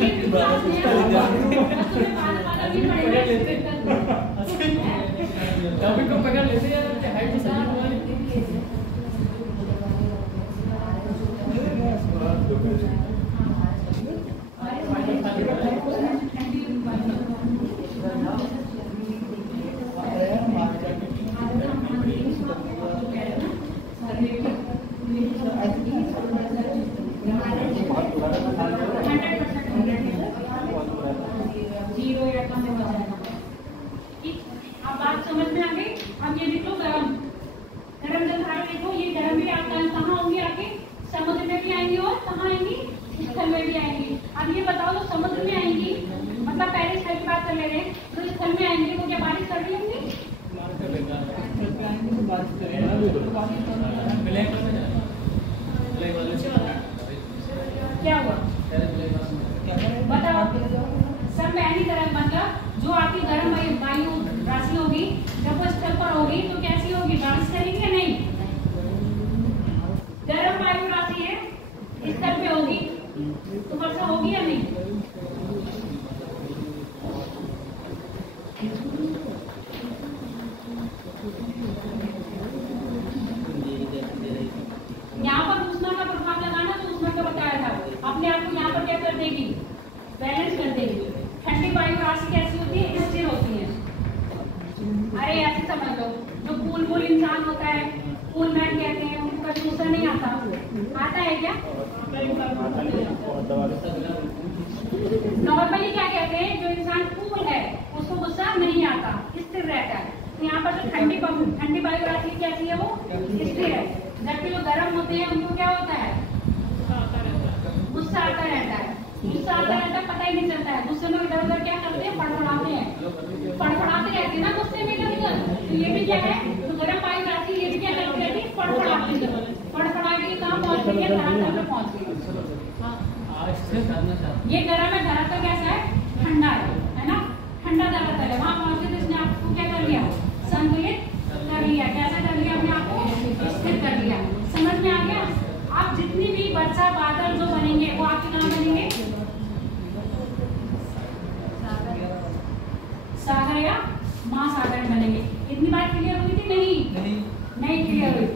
ये क्लास में तुम्हें पाना भी पड़ेगा। टॉपिक को पकड़ लेते हैं हाइट की सही वाली। जीरो या कम हो जाएगा। ठीक, अब बात समझ में आ गई। अब ये देखो गरम गरम जलधारा देखो, ये गरम भी आपका कहाँ होंगी, आपके समुद्र में भी आएंगी और कहाँ आएंगी, स्थल में भी आएंगी। अब ये बताओ तो समुद्र में आएंगी, मतलब पहले स्थल की बात कर ले रहे हैं, तो स्थल में आएंगी तो क्या बारिश कर रही होंगी? क्या हुआ बताओ? सब में नहीं तरह, मतलब जो आपकी गर्म वायु राशि होगी जब वो स्थल पर होगी तो कैसी होगी, बारिश करेगी या नहीं? गर्म वायु राशि है स्थल पे होगी तो वर्षा होगी या नहीं? यहाँ पर उष्मा का प्रभाव लगाना, तो उष्मा का बताया था, अपने आप को यहाँ पर क्या कर देगी, बैलेंस कर देगी। ठंडी वायु राशि कैसी होती है, स्थिर होती है। अरे ऐसे समझ लो, जो कूल इंसान होता है, कूल मैन कहते हैं, उनको कभी गुस्सा नहीं आता। आता है क्या? नॉर्मली क्या कहते हैं, जो इंसान कूल है उसको गुस्सा नहीं आता, स्थिर रहता है। तो यहाँ पर जो ठंडी वायु राशि कैसी है, वो स्थिर है। जबकि जो गर्म होते हैं उनको क्या होता है, गुस्सा आता रहता है। गुस्सा आता रहता है, पता ही नहीं चलता है। गुस्से में इधर उधर क्या करते हैं, फड़फड़ाते रहते हैं ना गुस्से में इधर उधर। तो ये भी क्या है, तो गर्म वायु राशि ये भी क्या करती रहती है, फड़फड़ा के कहाँ पहुँच गई है, धरातल पे पहुँच गई। ये गर्म है, धरातल कैसा है, ठंडा है ना, ठंडा धरातल है। वहाँ पहुँच के तो इसने आपको क्या कर लिया, संतुलित कर लिया। कैसा कर लिया, अपने आप को स्थिर कर लिया। समझ में आ गया? आप जितनी भी वर्षा बादल जो बनेंगे वो आपके कहाँ बनेंगे, सागर या महासागर में बनेंगे। इतनी बात क्लियर हुई थी? नहीं क्लियर हुई।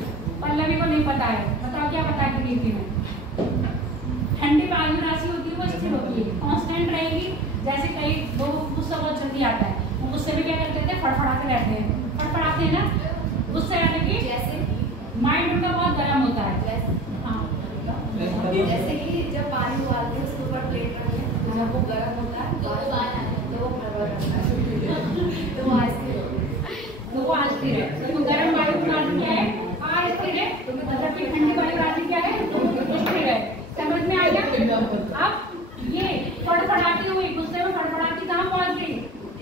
पल्लवी को नहीं पता है, बताओ क्या पता है क्लियर थी? ठंडी वायु राशि होती है वो स्थिर होती है, कांस्टेंट रहेगी। जैसे कई लोग गुस्सा बहुत जल्दी आता है, वो गुस्से में क्या करते थे, फड़फड़ाते रहते हैं ना, गुस्से आने की माइंड उनका बहुत गर्म होता है। जैसे कि जब पानी उबालते हैं उसके ऊपर प्लेट रखते हैं, जब वो गर्म होता है तो वो बाहर आता है, तो वो भरवा रहता है, तो वो अस्थिर है। तो गर्म वायु राशि क्या है, अस्थिर है। जबकि ठंडी वायु राशि क्या है, स्थिर है। समझ में आ गया? अब ये फड़फड़ाती हुई, गुस्से में फड़फड़ाती कहाँ पहुँच गई,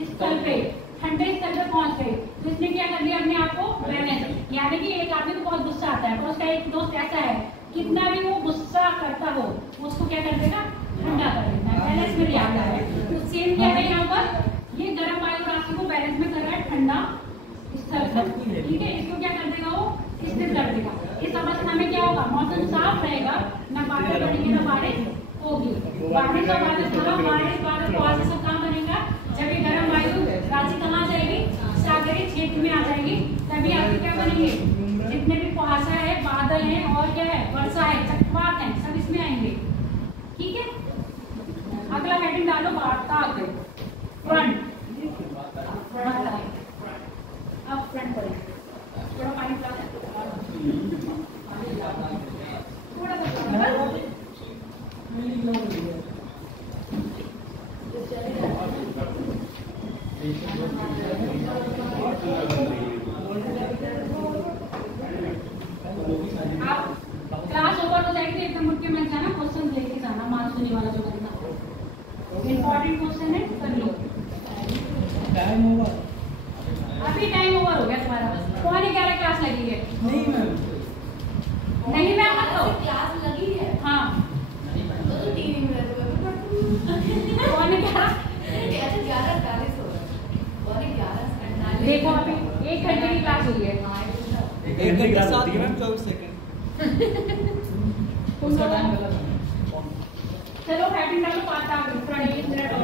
स्थल पे, ठंडे स्थल पे पहुँच गई। तो इसने क्या कर लिया, अपने आप को बैलेंस। यानी कि एक आदमी को बहुत गुस्सा आता है, तो उसका एक दोस्त ऐसा है, कितना भी वो गुस्सा करता हो उसको क्या कर देगा, ठंडा कर देता है, बैलेंस में ले आता है। तो सेम क्या है यहाँ पर, ये गर्म वायु राशि को बैलेंस में कर रहा है, ठंडा स्थल पर। ठीक है, इसको क्या कर देगा, वो स्थिर कर देगा। इस अवस्था में क्या होगा, मौसम साफ रहेगा, न बादल बनेंगे न बारिश होगी। बारिश और बादल कुहासा सब कहाँ बनेगा, जब ये गर्म वायु राशि कहाँ जाएगी, सागरीय क्षेत्र में आ जाएगी, तभी आपके क्या बनेंगे, जितने भी कुहासा है, बादल है और क्या है, वर्षा है, चक्रवात है, सब इसमें आएंगे। ठीक है। बाताग्र फ्रंट अब फ्रंट पड़े थोड़ा पानी पिला थोड़ा सा आप क्लास ओवर हो जाएगी एकदम उठ के मत जाना, क्वेश्चन लेके जाना, मानसूनी वाला जो करना इंपॉर्टेंट क्वेश्चन है कर लो। टाइम ओवर, अभी टाइम ओवर हो गया तुम्हारा, 11:15 क्लास लगी है। नहीं मैम, नहीं मैम मत लो, क्लास लगी है हाँ तो टीवी में रहते हुए 11:15 ऐसे 11:48 हो रहा है 11:48 देखो अभी 1 घंटे की क्लास हुई है। एक घंटे 7 मिनट 24 सेकंड उसका टाइम गलत है। चलो हेडिंग डालो बाताग्र फ्रंट 1 मिनट और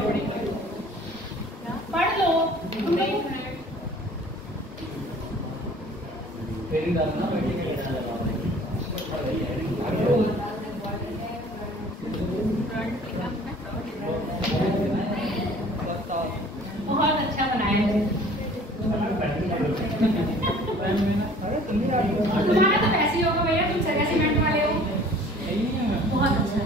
पढ़ लो तुम 1 मिनट। हेडिंग डालना बैठे के लिए डालना बहुत अच्छा बनाया है तुम्हारा तो ऐसे ही होगा भैया, तुम सरकारी सीमेंट वाले हो। बहुत अच्छा है।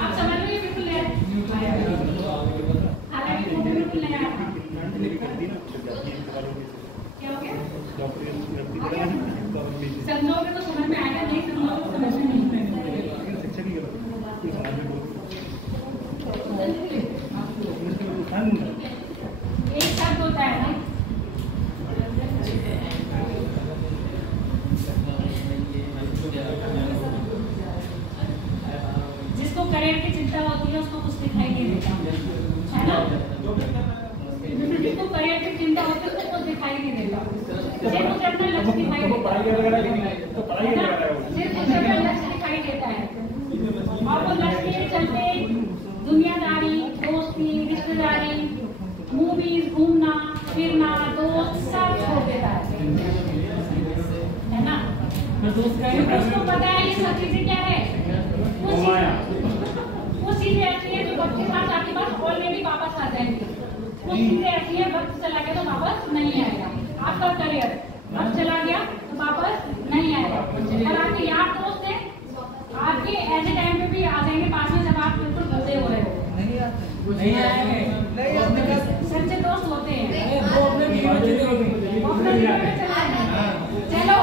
आप समझ लो ये बिल्कुल नया है, हालांकि वो बिल्कुल नया है। क्या हो गया? समझोगे तो समझ में आएगा, नहीं समझोगे तो समझ में नहीं आएगा। एक शब्द होता है ना, जिसको करियर की चिंता होती है उसको कुछ दिखाई नहीं देता है ना, जिसको करियर की चिंता होती है उसको कुछ दिखाई नहीं देता, सिर्फ उसे अपना लक्ष्य दिखाई देता है, सिर्फ उसे अपना लक्ष्य दिखाई देता है और वो लक्ष्य के चलते दुनियादारी, दोस्ती, रिश्तेदारी, मूवीज, घूमना फिरना, दोस्त सब छोड़ देता है ना। उसको पता है ये सब चीजें क्या है, वो चीजें ऐसी है जो वक्त के साथ आपके पास ऑलरेडी वापस आ जाएंगी, वो चीजें ऐसी है वक्त चला गया तो वापस नहीं आएगा। आपका करियर वक्त चला गया तो वापस नहीं आएगा, और आपके यार दोस्त हैं आपके ऐसे टाइम पे भी आ जाएंगे पास में जब आप बिल्कुल बूढ़े हो रहे हो। नहीं आएंगे, सच्चे दोस्त होते हैं। चलो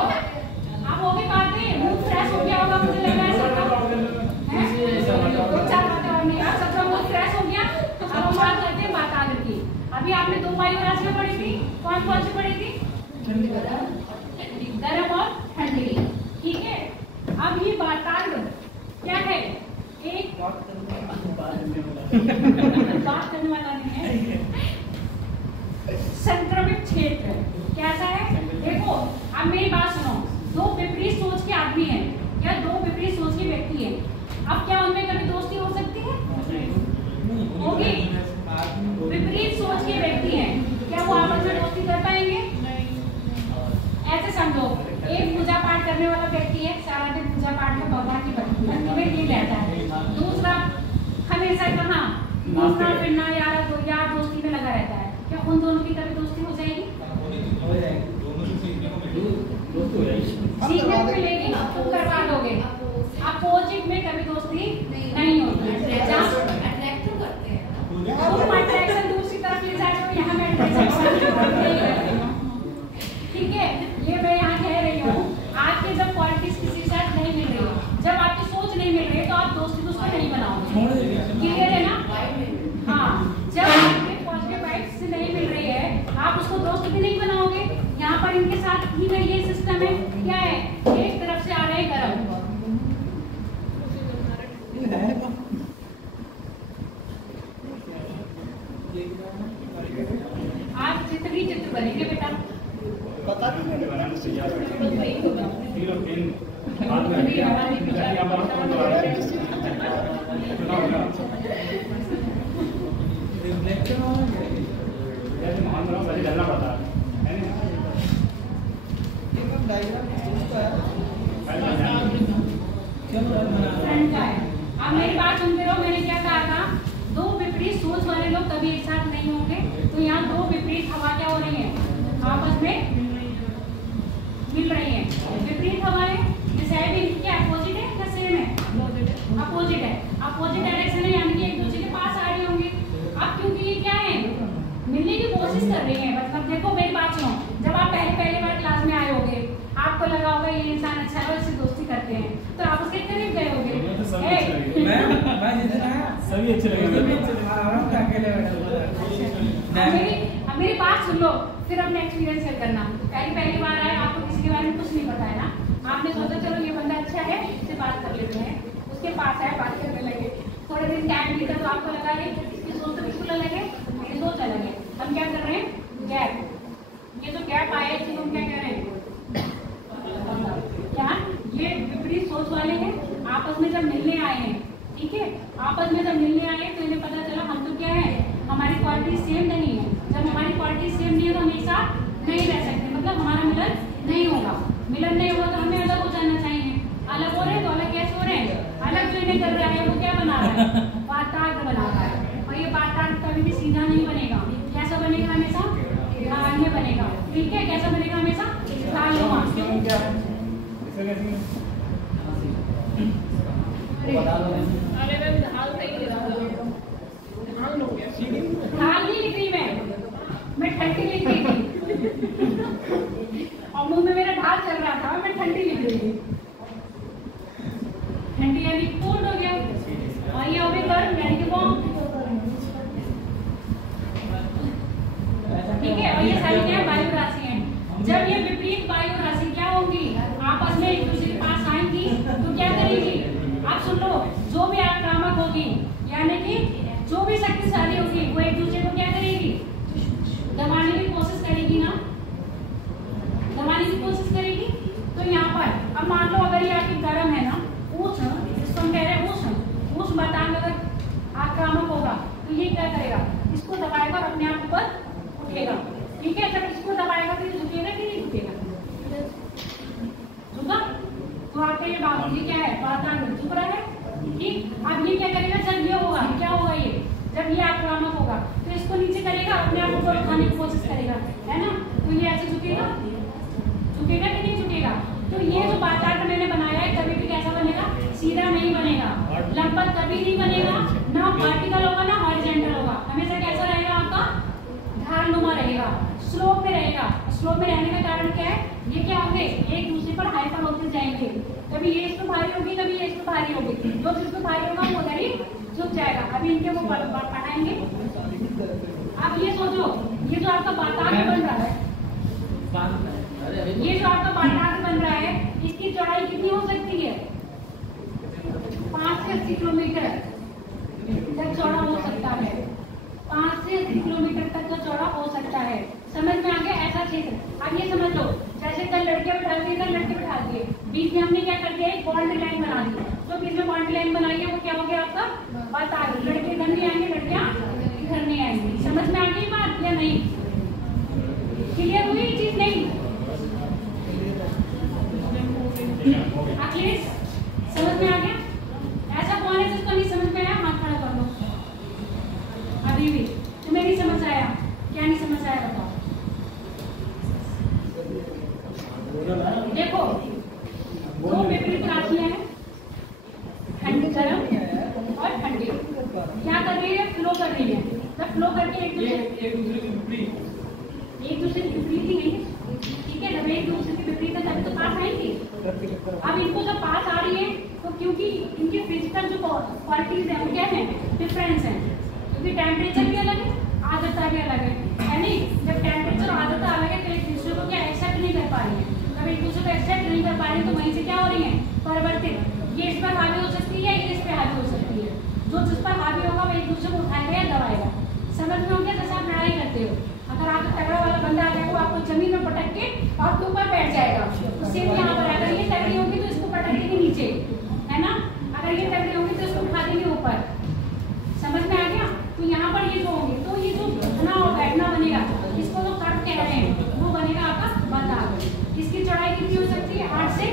आप हो गई बातें, मूड फ्रेश हो गया होगा मुझे लग रहा है सबका, हैं? 2-4 बातें और नहीं, आप सबका मूड फ्रेश हो गया। अब हम बात करते हैं बाताग्र की। अभी आपने 2 वायु राशियां पढ़ी थी, कौन कौन सी पढ़ी थी? गर्म और ठंडी, ठीक है। अब ये बाताग्र क्या है? एक बात करने वाला नहीं है, संक्रमित क्षेत्र। कैसा है? देखो अब मेरी बात सुनो, 2 विपरीत सोच के आदमी हैं या 2 विपरीत सोच के व्यक्ति हैं, अब क्या उनमें कभी दोस्ती हो सकती है? होगी? विपरीत सोच के व्यक्ति हैं, क्या वो आपस में दोस्ती कर पाएंगे? ऐसे समझो, एक पूजा पाठ करने वाला व्यक्ति है, सारा दिन पूजा पाठ में भगवान की भक्ति में लीन रहता है, दूसरा हमेशा कहाँ घूमना फिरना यार दोस्ती में लगा रहता है, क्या उन दोनों की कभी दोस्ती हो जाएगी? सीखने को मिलेगी, तुम करवा दोगे। आप कोचिंग में कभी दोस्ती नहीं होती, अट्रैक्ट तो करते हैं तुम अट्रैक्शन दूसरी तरफ ले जा रहे हो, यहाँ मैं अट्रैक्शन ठीक है, ये मैं यहाँ कह रही हूँ। आपके जब क्वालिटीज किसी के साथ नहीं मिल रही, जब आपकी सोच नहीं मिल रही है तो आप दोस्ती उसको नहीं बनाओगे, क्लियर है ना? हाँ, जब आपके पॉजिटिव वाइब्स से नहीं मिल रही है आप उसको दोस्त भी नहीं बनाओगे। यहाँ पर इनके साथ ही में ये सिस्टम है, क्या है? एक तरफ से आ रहे हैं गर्म, आज जितनी चित्र बनेंगे बेटा पता नहीं चलना पड़ता है डायग्राम फ्रंट का है। अब मेरी बात सुनते रहो, मैंने क्या कहा था, दो विपरीत सोच वाले लोग कभी एक साथ नहीं होंगे। तो यहाँ दो विपरीत हवा क्या हो रही है, आपस में मिल रही है। विपरीत हवाएं डिसाइड क्या अपोजिट है क्या सेम है, अपोजिट है, अपोजिट डायरेक्शन है, यानी कि एक दूसरे के पास आ रही होंगी। अब क्योंकि ये क्या है, मिलने की कोशिश कर रही है। मतलब देखो मेरी बात सुनो, जब आप पहली बार क्लास में आए होगे, आपको लगा होगा ये इंसान अच्छा है, इससे दोस्ती करते हैं, तो आप उसके करीब गए होगे। सभी अच्छे लगे। अब मेरी बात सुन लो, फिर अपने एक्सपीरियंस शेयर करना। पहली बार आए, आपको किसी के बारे में कुछ नहीं पता है ना, आपने सोचा चलो ये बंदा अच्छा है, इससे बात कर लेते हैं। उसके पास आए, बात करने लगे, थोड़े दिन टाइम बीता तो आपको लगा इसकी सोच तो बिल्कुल अलग है, मेरी सोच अलग है। हम क्या कर रहे हैं, गैप। ये जो गैप आया है हम क्या कह रहे हैं, क्या ये विपरीत सोच वाले हैं, आपस में जब मिलने आए हैं, ठीक है, आपस में जब मिलने आए तो इन्हें पता चला हम तो क्या है, हमारी क्वालिटी सेम नहीं है। जब हमारी क्वालिटी सेम नहीं है तो हम एक साथ नहीं रह सकते, मतलब हमारा मिलन नहीं होगा। मिलन नहीं होगा तो हमें अलग हो जाना चाहिए। अलग हो रहे हैं तो अलग कैसे हो रहे हैं, अलग जो इन्हें कर रहा है वो क्या बना रहा है, वातावरण बना रहा है। और ये वातावरण कभी भी सीधा नहीं बनेगा, कैसा बनेगा, हमेशा ढालने बनेगा। ठीक है, कैसा बनेगा, हमेशा ढालनुमा। ढाल नहीं लिख रही मैं ठंडी लिख रही थी और मुंह में मेरा ढाल चल रहा था, मैं ठंडी लिख रही थी। ठंडी यानी कोल्ड हो गया, और ये अभी गर्म यानी कि वार्म। ठीक है, और ये सारी क्या वायु राशि है। जब ये विपरीत वायु राशि क्या होगी, आपस में एक दूसरे के पास आएंगी तो क्या करेगी, आप सुन लो, जो भी आक्रामक होगी यानी कि जो भी शक्तिशाली होगी वो एक दूसरे को क्या करेगी, दबाने की कोशिश करेगी ना, दबाने की कोशिश करेगी। तो यहाँ पर अब मान लो अगर ये आपकी गर्म है ना, उष्ण, इसको हम कह रहे हैं उष्ण वातावरण अगर आक्रामक होगा तो ये क्या करेगा, इसको दबाएगा और अपने आप ऊपर उठेगा। ठीक है, जब इसको दबाएगा तो ये झुकेगा कि नहीं झुकेगा, झुका। तो आपका ये क्या है, वातावरण झुक रहा है। ठीक, अब ये क्या करेगा, जब ये होगा, क्या होगा, ये जब ये आक्रामक होगा तो इसको नीचे करेगा, अपने आप ऊपर उठाने की कोशिश करेगा, है ना। तो ये ऐसे झुकेगा, झुकेगा कि नहीं झुकेगा। तो ये जो वातावरण मैंने बनाया है कभी भी कैसा बनेगा, सीधा नहीं बनेगा, लंबवत कभी नहीं बनेगा, ना वर्टिकल होगा ना हॉरिजॉन्टल होगा, हमेशा कैसा रहेगा, आपका ढालनुमा रहेगा, स्लोप में रहेगा। स्लोप में रहने का कारण क्या है, ये क्या होंगे, एक दूसरे पर हाइपर होते जाएंगे। कभी ये इस पर भारी होगी, कभी ये इस पर भारी होगी, जो जिस पर भारी होगा वो उधर ही झुक जाएगा। अभी इनके वो पढ़ाएंगे। आप ये सोचो, ये जो आपका वातावरण बन रहा है, ये जो आपका वातावरण बन रहा है, इसकी चौड़ाई कितनी हो सकती है, 5 से 80 किलोमीटर तक चौड़ा हो सकता है। 5 से 80 किलोमीटर तक का चौड़ा हो सकता है। समझ में आ गया, ऐसा क्षेत्र। अब ये समझ लो, जैसे कल लड़के बिठा दिए, कल लड़के बिठा दिए, बीच में हमने क्या कर दिया, एक बाउंड्री लाइन बना दी। तो बीच में बाउंड्री लाइन बनाई है, वो क्या हो गया आपका वातावरण। लड़के घर नहीं आएंगे, लड़कियां घर नहीं आएंगी। समझ में आ गई बात या नहीं, क्लियर हुई चीज नहीं, अखिलेश समझ में आ गया। ऐसा कौन है जिसको नहीं समझ में आया, हाथ खड़ा कर लो। अभी भी तुम्हें नहीं समझ आया, क्या नहीं समझ आया बताओ। देखो, दो विपरीत राशियां हैं, ठंडी गर्म और ठंडी, क्या कर रही है, फ्लो कर रही है। जब फ्लो करके एक दूसरे के विपरीत ही नहीं, ठीक है, जब एक दूसरे के विपरीत है तभी तो पास आएंगे। अब इनको जब पास आ रही है तो क्योंकि इनकी फिजिकल जो क्वालिटीज है वो क्या है, डिफरेंस है, क्योंकि टेम्परेचर भी अलग है, आर्द्रता भी अलग है नहीं। जब टेम्परेचर और आर्द्रता अलग है तो एक दूसरे को क्या एक्सेप्ट नहीं कर पा रही है। जब एक दूसरे को एक्सेप्ट नहीं कर पा रही है तो वहीं से क्या हो रही है, परिवर्तित। ये इस पर हावी हो सकती है, ये इस पर हावी हो सकती है। जो जिस पर हावी होगा वो एक दूसरे को उठाएगा या दबाएगा। समझ में हो गया, जैसे आप लड़ाई करते हो, अगर आपका तगड़ा वाला बंदा आ जाएगा, वो आपको जमीन में पटक के आपके ऊपर बैठ जाएगा, तो सेम यहाँ पर अगर ये तगड़ी होगी तो इसको पटक देंगे नीचे, है ना। अगर ये तगड़ी होगी तो इसको उठा देंगे ऊपर। समझ में आ गया। तो यहाँ पर ये जो होंगे, तो ये जो घना और बैठना बनेगा, इसको जो कट कह रहे हैं, वो बनेगा आपका वातावरण। इसकी चौड़ाई कितनी हो सकती है, 8 से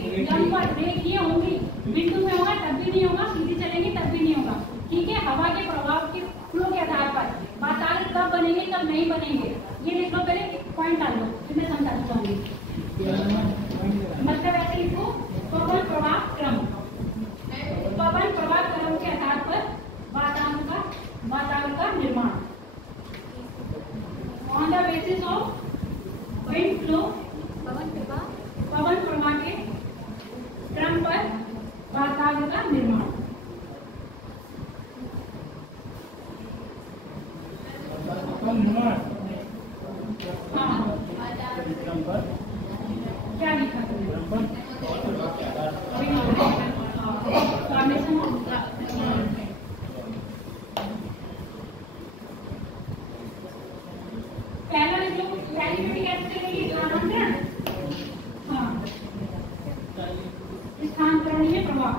लंबवत रेखीय होंगी, बिंदु में होगा तब भी नहीं होगा, सीधी चलेंगे तब भी नहीं होगा। ठीक है, हवा के प्रभाव के फ्लो के आधार पर वातावरण कब बनेंगे कब नहीं बनेंगे, ये लिख लो, पहले पॉइंट डाल लो, फिर मैं समझाना चाहूंगी। मतलब ऐसे लिखो, पवन प्रवाह क्रम, पवन प्रवाह क्रम के आधार पर वातावरण का निर्माण, on the basis of wind flow, पवन प्रवाह के क्रम पर वातावरण का निर्माण। हाँ, क्या लिखा पहला लिख लो, पहली बेटी कैसे चलेगी, स्थानांतरण। हाँ, स्थानांतरणीय प्रवाह।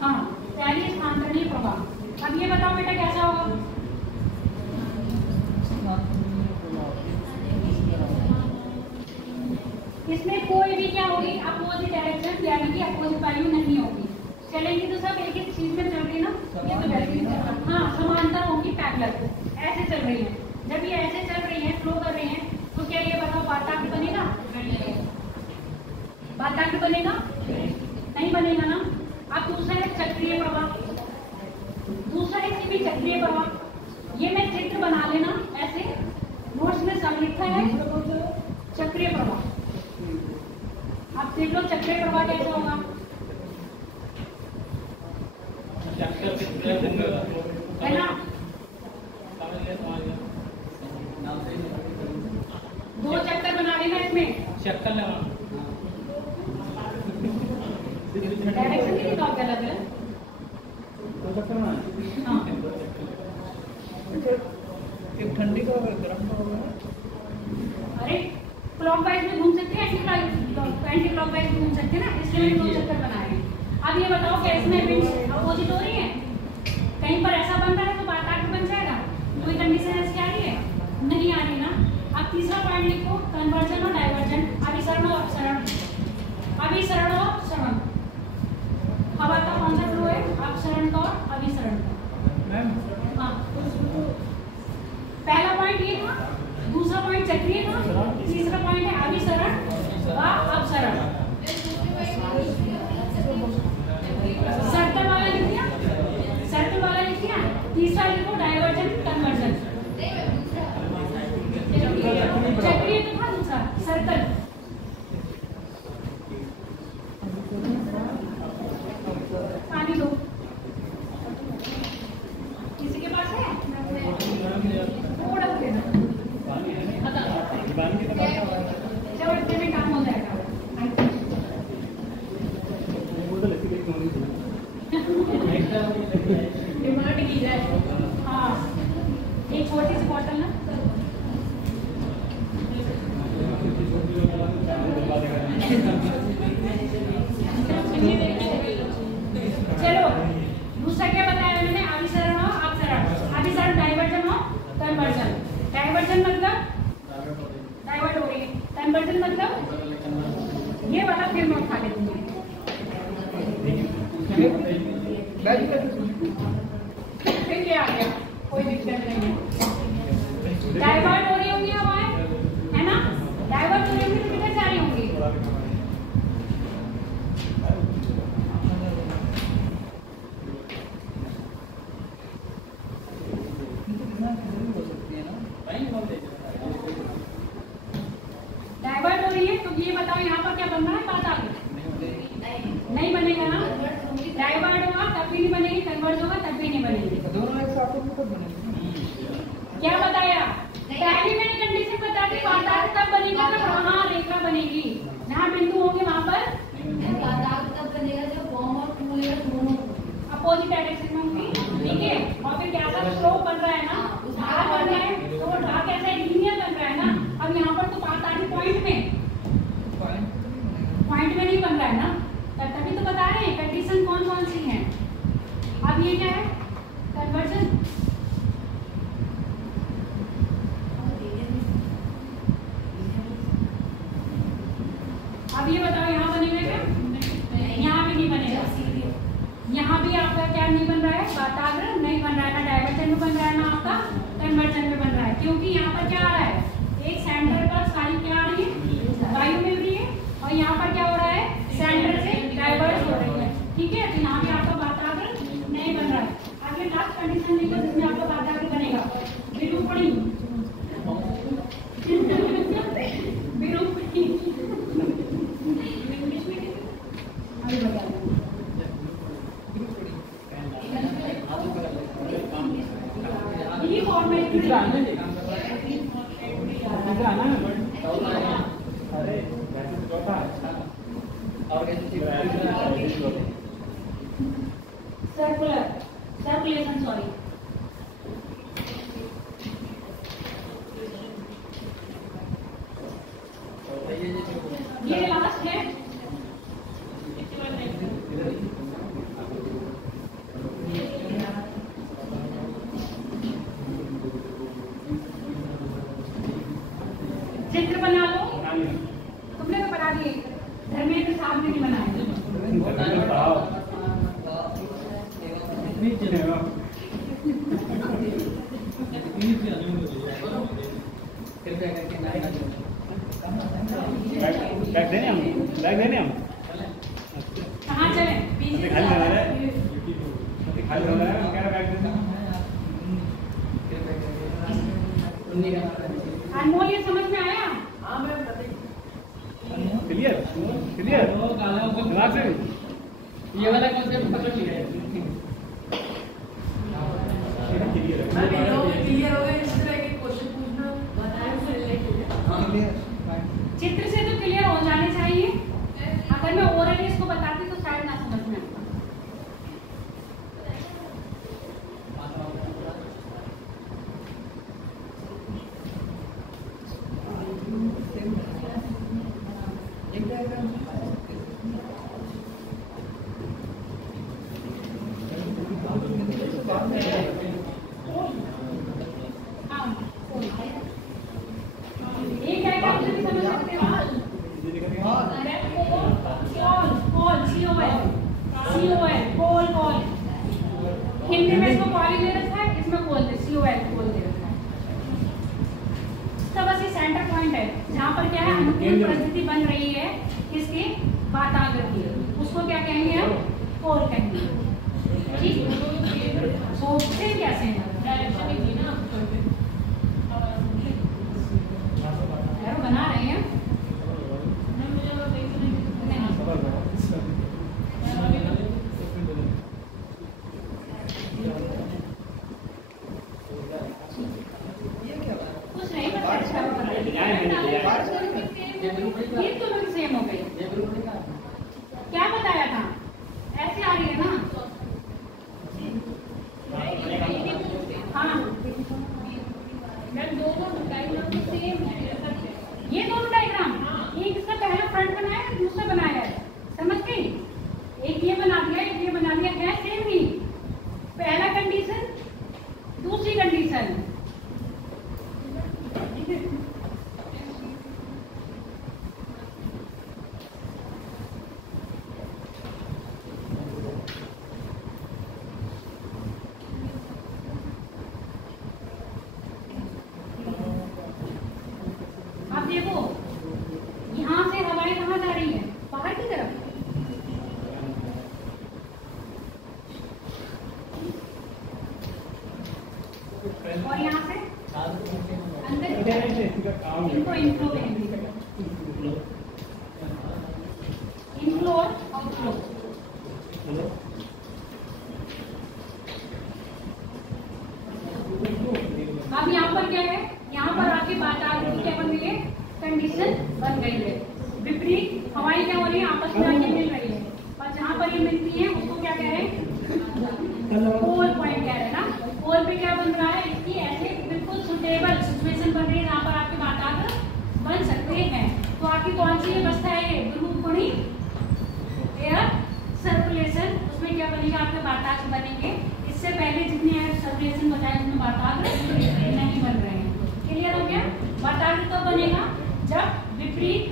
हाँ, पहली स्थानांतरणीय प्रवाह। अब ये बताओ बेटा कैसा होगा, इसमें कोई भी क्या होगी, अपोजिट डायरेक्शन यानी कि अपोजिट वायु नहीं होगी। चलेंगी तो सब एक एक चीज में चल रही ना, ये तो वैसे ही चल रहा। हाँ, समांतर होगी, पैरेलल ऐसे चल रही है। जब ये ऐसे चल रही है, फ्लो कर रही है, तो क्या ये बताओ वातावरण बनेगा, वातावरण बनेगा नहीं बनेगा ना। अब दूसरा है चक्रीय प्रवाह, दूसरा है भी चक्रीय प्रवाह। ये मैं चित्र बना लेना, ऐसे नोट्स में सब लिखा है चक्रीय प्रवाह। आप देख लो चक्रीय प्रवाह कैसा होगा, है ना। दो चक्कर बना लेना इसमें, चक्कर लगा डायरेक्शन नहीं बताओ क्या लग रहा है। हाँ, एक ठंडी का गर्म का होगा। अरे क्लॉकवाइज में घूम सकते हैं, एंटी क्लॉकवाइज में घूम सकते हैं ना, इसलिए मैंने दो चक्कर बनाए हैं। अब ये बताओ कि इसमें विंड अपोजिट हो रही है, कहीं पर ऐसा बन रहा है तो वातावरण बन जाएगा, कोई कंडीशन ऐसी आ रही है नहीं आ रही ना। अब तीसरा पॉइंट लिखो, कन्वर्जन और डाइवर्जन, अभिसरण और अपसरण, अभिसरण और अपसरण। हवा का कौन सा फ्लो है, अपसरण का और अभिसरण का। हाँ, पहला पॉइंट ये था, दूसरा पॉइंट चक्रीय था, तीसरा पॉइंट है अभिसरण व अपसरण। सर्कल वाला लिख दिया, सर्कल वाला लिख दिया। तीसरा लिखो डाइवर्जन कन्वर्जन, चक्रीय तो था दूसरा, सर्कल। पानी दो, किसी के पास है, थोड़ा दे दो, जब इतने में काम हो जाएगा। डिमांड की जाए। हाँ, एक छोटी सी बॉटल ना, चलो दूसरा क्या बताया मैंने, अभिसरण और अपसरण। अभिसरण डाइवर्जन और कन्वर्जन। डाइवर्जन मतलब डाइवर्ट हो रही है, कन्वर्जन मतलब ये वाला फिर मैं उठा लेती हूँ। फिर ये आ गया, कोई दिक्कत नहीं है। डाइवर्ट हो रही होंगी हवाएं, है ना, डाइवर्ट हो रही होंगी तो किधर जा रही होंगी, डाइवर्ट हो रही है। तो ये बताओ यहाँ पर क्या बन रहा है, वातावरण नहीं बनेगा ना। डाइवर्ट होगा तब भी नहीं बनेगी, कन्वर्ज होगा तब भी नहीं बनेगी। दोनों एक साथ में कब बनेगी? क्या बताया, पहली मैंने कंडीशन बता दी, वातावरण तब बनेगा जब वहाँ रेखा बनेगी, जहाँ बिंदु होंगे वहाँ पर वातावरण तब बनेगा जब वार्म और कूल दोनों अपोजिट डायरेक्शन में होंगी। ठीक है, और फिर कैसा स्लोप बन रहा है ना, धारा बन रहा है, तो वो धारा कैसा लीनियर बन रहा है ना। अब यहाँ पर तो बात आ रही पॉइंट में नहीं बन रहा है ना, तभी तो बता रहे हैं कंडीशन कौन कौन सी है। अब ये क्या है, कन्वर्जन। अब ये बताओ यहाँ क्या नहीं बन रहा है, वाताग्र नहीं बन रहा है, ना डायवर्जन में बन रहा है ना आपका कन्वर्जन में बन रहा है, क्योंकि यहाँ पर क्या आ रहा है, एक सेंटर पर सारी क्या आ रही है, वायु मिल रही है, और यहाँ पर क्या हो रहा है, सेंटर से डाइवर्स हो रही है। ठीक है, तो यहाँ पे आपका वाताग्र नहीं बन रहा है। आगे लास्ट कंडीशन देखो जिसमें आपका वाताग्र बनेगा, विरूपणी। विरूपणी इंग्लिश में अभी बता दो। ये फॉर्मेट सर्कुलर सर्कुलेशन, सॉरी, ये लास्ट है। चित्र बना लो, तुमने तो बना दिए, धर्मेंद्र साहब ने नहीं बनाए। बैग देने हम कहाँ चले, खाली हो रहा है, खाली हो रहा है, क्या बैग देना। अनमोल ये समझ में आया? क्लियर क्लियर दिमाग से ये वाला कॉन्सेप्ट पकड़ लिया है। क्लियर हो गया, इस तरह के क्वेश्चन पूछना बताएं से रिलेटेड। चित्र से तो क्लियर हो जाने चाहिए, अगर मैं ओरली इसको बताती तो शायद ना समझ में आता। एक डायग्राम से भी समझ सकते हो। हिंदी में इसको कॉल दे रखा है, इसमें कोल दे, COL कोल दे रखा है। तो बस ये सेंटर पॉइंट है जहाँ पर क्या है, अनुकूल परिस्थिति बन रही है किसकी, वाताग्र की, उसको क्या कहेंगे हम, कोल कहेंगे। ठीक, सोचते कैसे यार बना रहे हैं। कुछ नहीं, बस ये तो लोग सेम हो गई। क्या बताया था, ऐसे आ रही है ना। हाँ, ये दोनों डायग्राम, एक इसका पहला फ्रंट बनाया है, दूसरा बनाया है, समझ गई? एक ये बना दिया, एक ये बना दिया, है सेम ही। पहला कंडीशन, दूसरी कंडीशन। अब देखो यहाँ से हवाएं कहाँ जा रही है, बाहर की तरफ। और यहाँ से अंदर की तरफ। इनको इनफ्लो कहेंगे, इनफ्लो और आउटफ्लो। अब यहाँ पर क्या है, यहाँ पर आपकी बात आ रही, क्या बन गई है, कंडीशन बन गई है। विपरीत हवाएं क्या हो रही है, आपस में आके मिल रही है, और जहाँ पर ये मिलती है उसको क्या कह रहे हैं, पोल पॉइंट कह रहे हैं ना। पोल पे क्या बन रहा है, इसकी ऐसे बिल्कुल सुटेबल सिचुएशन बन रही है जहाँ पर आपके वातावरण बन सकते हैं। तो आपकी कौन सी व्यवस्था है, विरूपणी एयर सर्कुलेशन, उसमें क्या बनेगा, आपके वातावरण बनेंगे। इससे पहले जितने एयर सर्कुलेशन बताए उसमें वातावरण नहीं बन रहे हैं। क्लियर हो गया? वातावरण कब बनेगा, जब विपरीत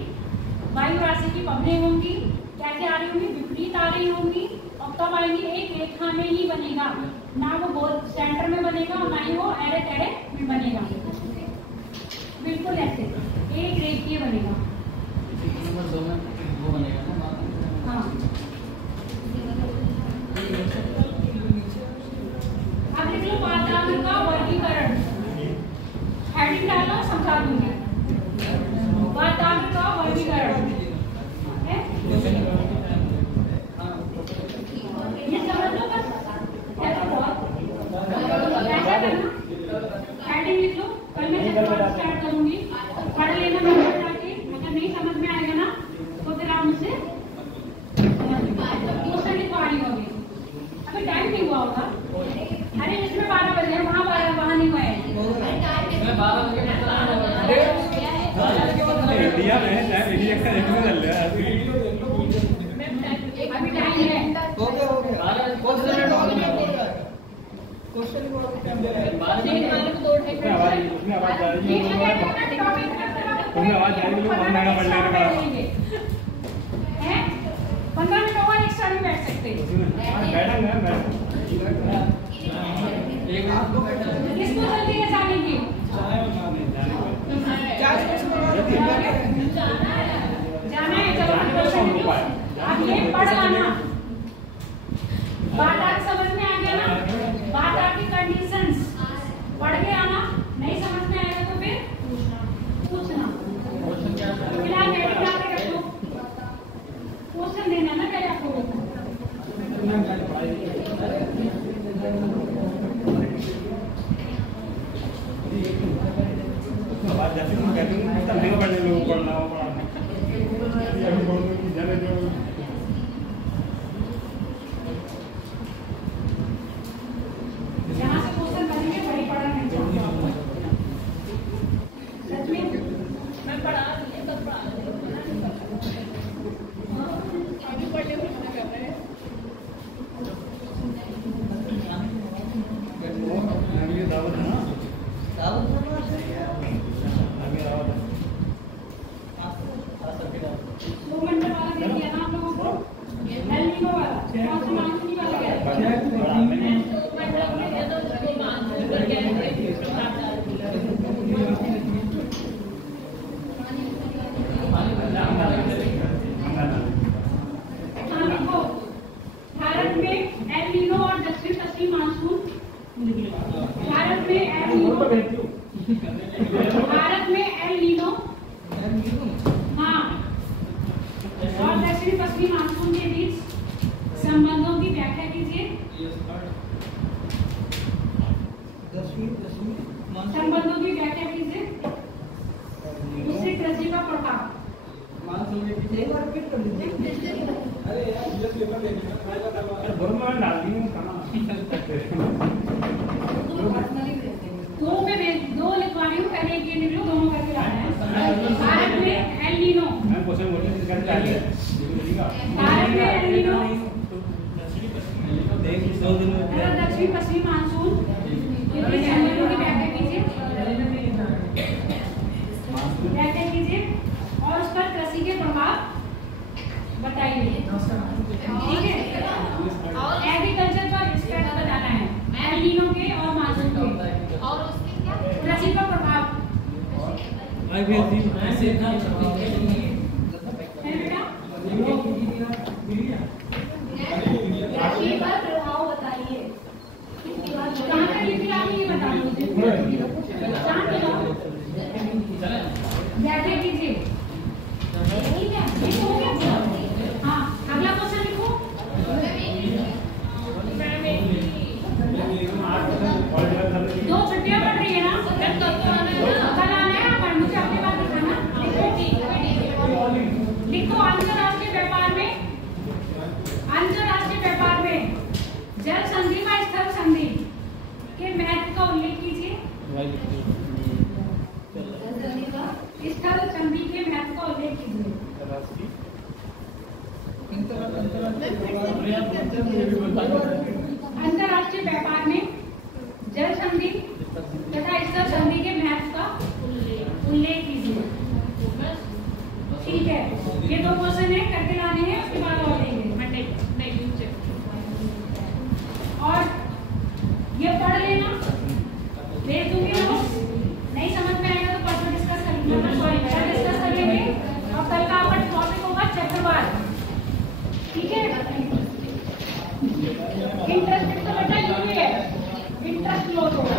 वायु राशि की पवनें होंगी, क्या क्या आ रही होंगी, विपरीत आ रही होंगी, और कब आएंगे, एक रेखा में ही बनेगा, ना वो गोल सेंटर में बनेगा और ना ही वो एरे टेरे में बनेगा, बिल्कुल ऐसे एक रेखीय बनेगा। नंबर 2 में वो बनेगा ना। हाँ अब देख लो पाठ्यांक का वर्गीकरण, हेडिंग डालो समझा दूंगी। पाठ्यांक का वर्गीकरण है, ये समझ लो बस, ऐसा करना, हेडिंग लिख लो, कल मैं चैप्टर स्टार्ट करूंगी, पढ़ लेना नंबर जाके, अगर नहीं समझ में आएगा ना तो फिर आप मुझसे क्वेश्चन लिखवा रही होगी। अभी टाइम नहीं हुआ होगा, अरे इसमें 12 बजे वहाँ 12 वहाँ नहीं हुआ है। इंडिया में टाइम इंडिया का एक में चल रहा है अभी टाइम है। क्वेश्चन को टाइम दे रहा है। उसमें आवाज आ रही है, 15 मिनट और एक्स्ट्रा नहीं बैठ सकते। किसको जल्दी है जाने की? जाना है, चलो क्वेश्चन लिखो। अब ये पढ़ लाना, बात आज समझ में आ गया ना, बात आपकी कंडीशंस पढ़ के आना, नहीं समझ में आएगा तो फिर पूछना। फिलहाल हेडिंग डाल के रखो, क्वेश्चन देना ना पहले आपको। जैसे तुम कहते हो तब नहीं पढ़ने लोगों को पढ़ना हो पढ़ाना जाने जो जहाँ से क्वेश्चन बनेंगे वही पढ़ना नहीं चाहिए। सच में मैं पढ़ा नहीं है, तब पढ़ा अभी पढ़ने को मना कर रहे हैं। दावत है ना, दो मिनट वाला दे दिया ना आप लोगों को, एल नीनो वाला, कौन सा मानसूनी वाला क्या? हाँ देखो, भारत में एल नीनो और दक्षिण पश्चिमी मानसून, भारत में एल नीनो, भारत में एल नीनो हाँ और दक्षिण पश्चिमी मानसून के बीच संबंधों की व्याख्या कीजिए। संबंधों की व्याख्या कीजिए, उससे कृषि का प्रभाव। डाल दी दो में दो लिखवा रही हूँ, पहले एक ये लिख लो, दोनों करके लाना है। भारत में एल नीनो, भारत में एल नीनो दक्षिण पश्चिमी मानसून के संबंधों की व्याख्या कीजिए, व्याख्या कीजिए और उस पर कृषि के प्रभाव बताइए। ठीक है, एग्रीकल्चर पर स्टेट बताना है, एल नीनो के और मानसून के, और उसके क्या कृषि का प्रभाव है बेटा। कृषि पर प्रभाव बताइए। कहाँ तक लिख रहा है ये बता दो मुझे, कहाँ तक व्याख्या कीजिए। लिखो हो गया? हाँ, अगला क्वेश्चन लिखो। दो छुट्टियां पड़ रही है ना, कल आना है आप, मुझे अपनी बात दिखाना। लिखो अंतरराष्ट्रीय व्यापार में, अंतरराष्ट्रीय व्यापार में जल संधि व स्थल संधि के महत्व का उल्लेख कीजिए। स्थल संधि के महत्व का उल्लेख कीजिए। अंतरराष्ट्रीय व्यापार में जल संधि तथा स्थल संधि के महत्व का उल्लेख कीजिए। ठीक है, ये दो क्वेश्चन है, करके लाने हैं, उसके बाद और लेंगे मंडे नहीं भेज दूंगी मैं वो। नहीं समझ में आएगा तो परसों डिस्कस कर लेंगे, सॉरी कल डिस्कस कर लेंगे। और कल का आपका टॉपिक होगा चक्रवात, ठीक है। इंटरेस्टेड तो बेटा ये है, इंटरेस्ट लो होगा।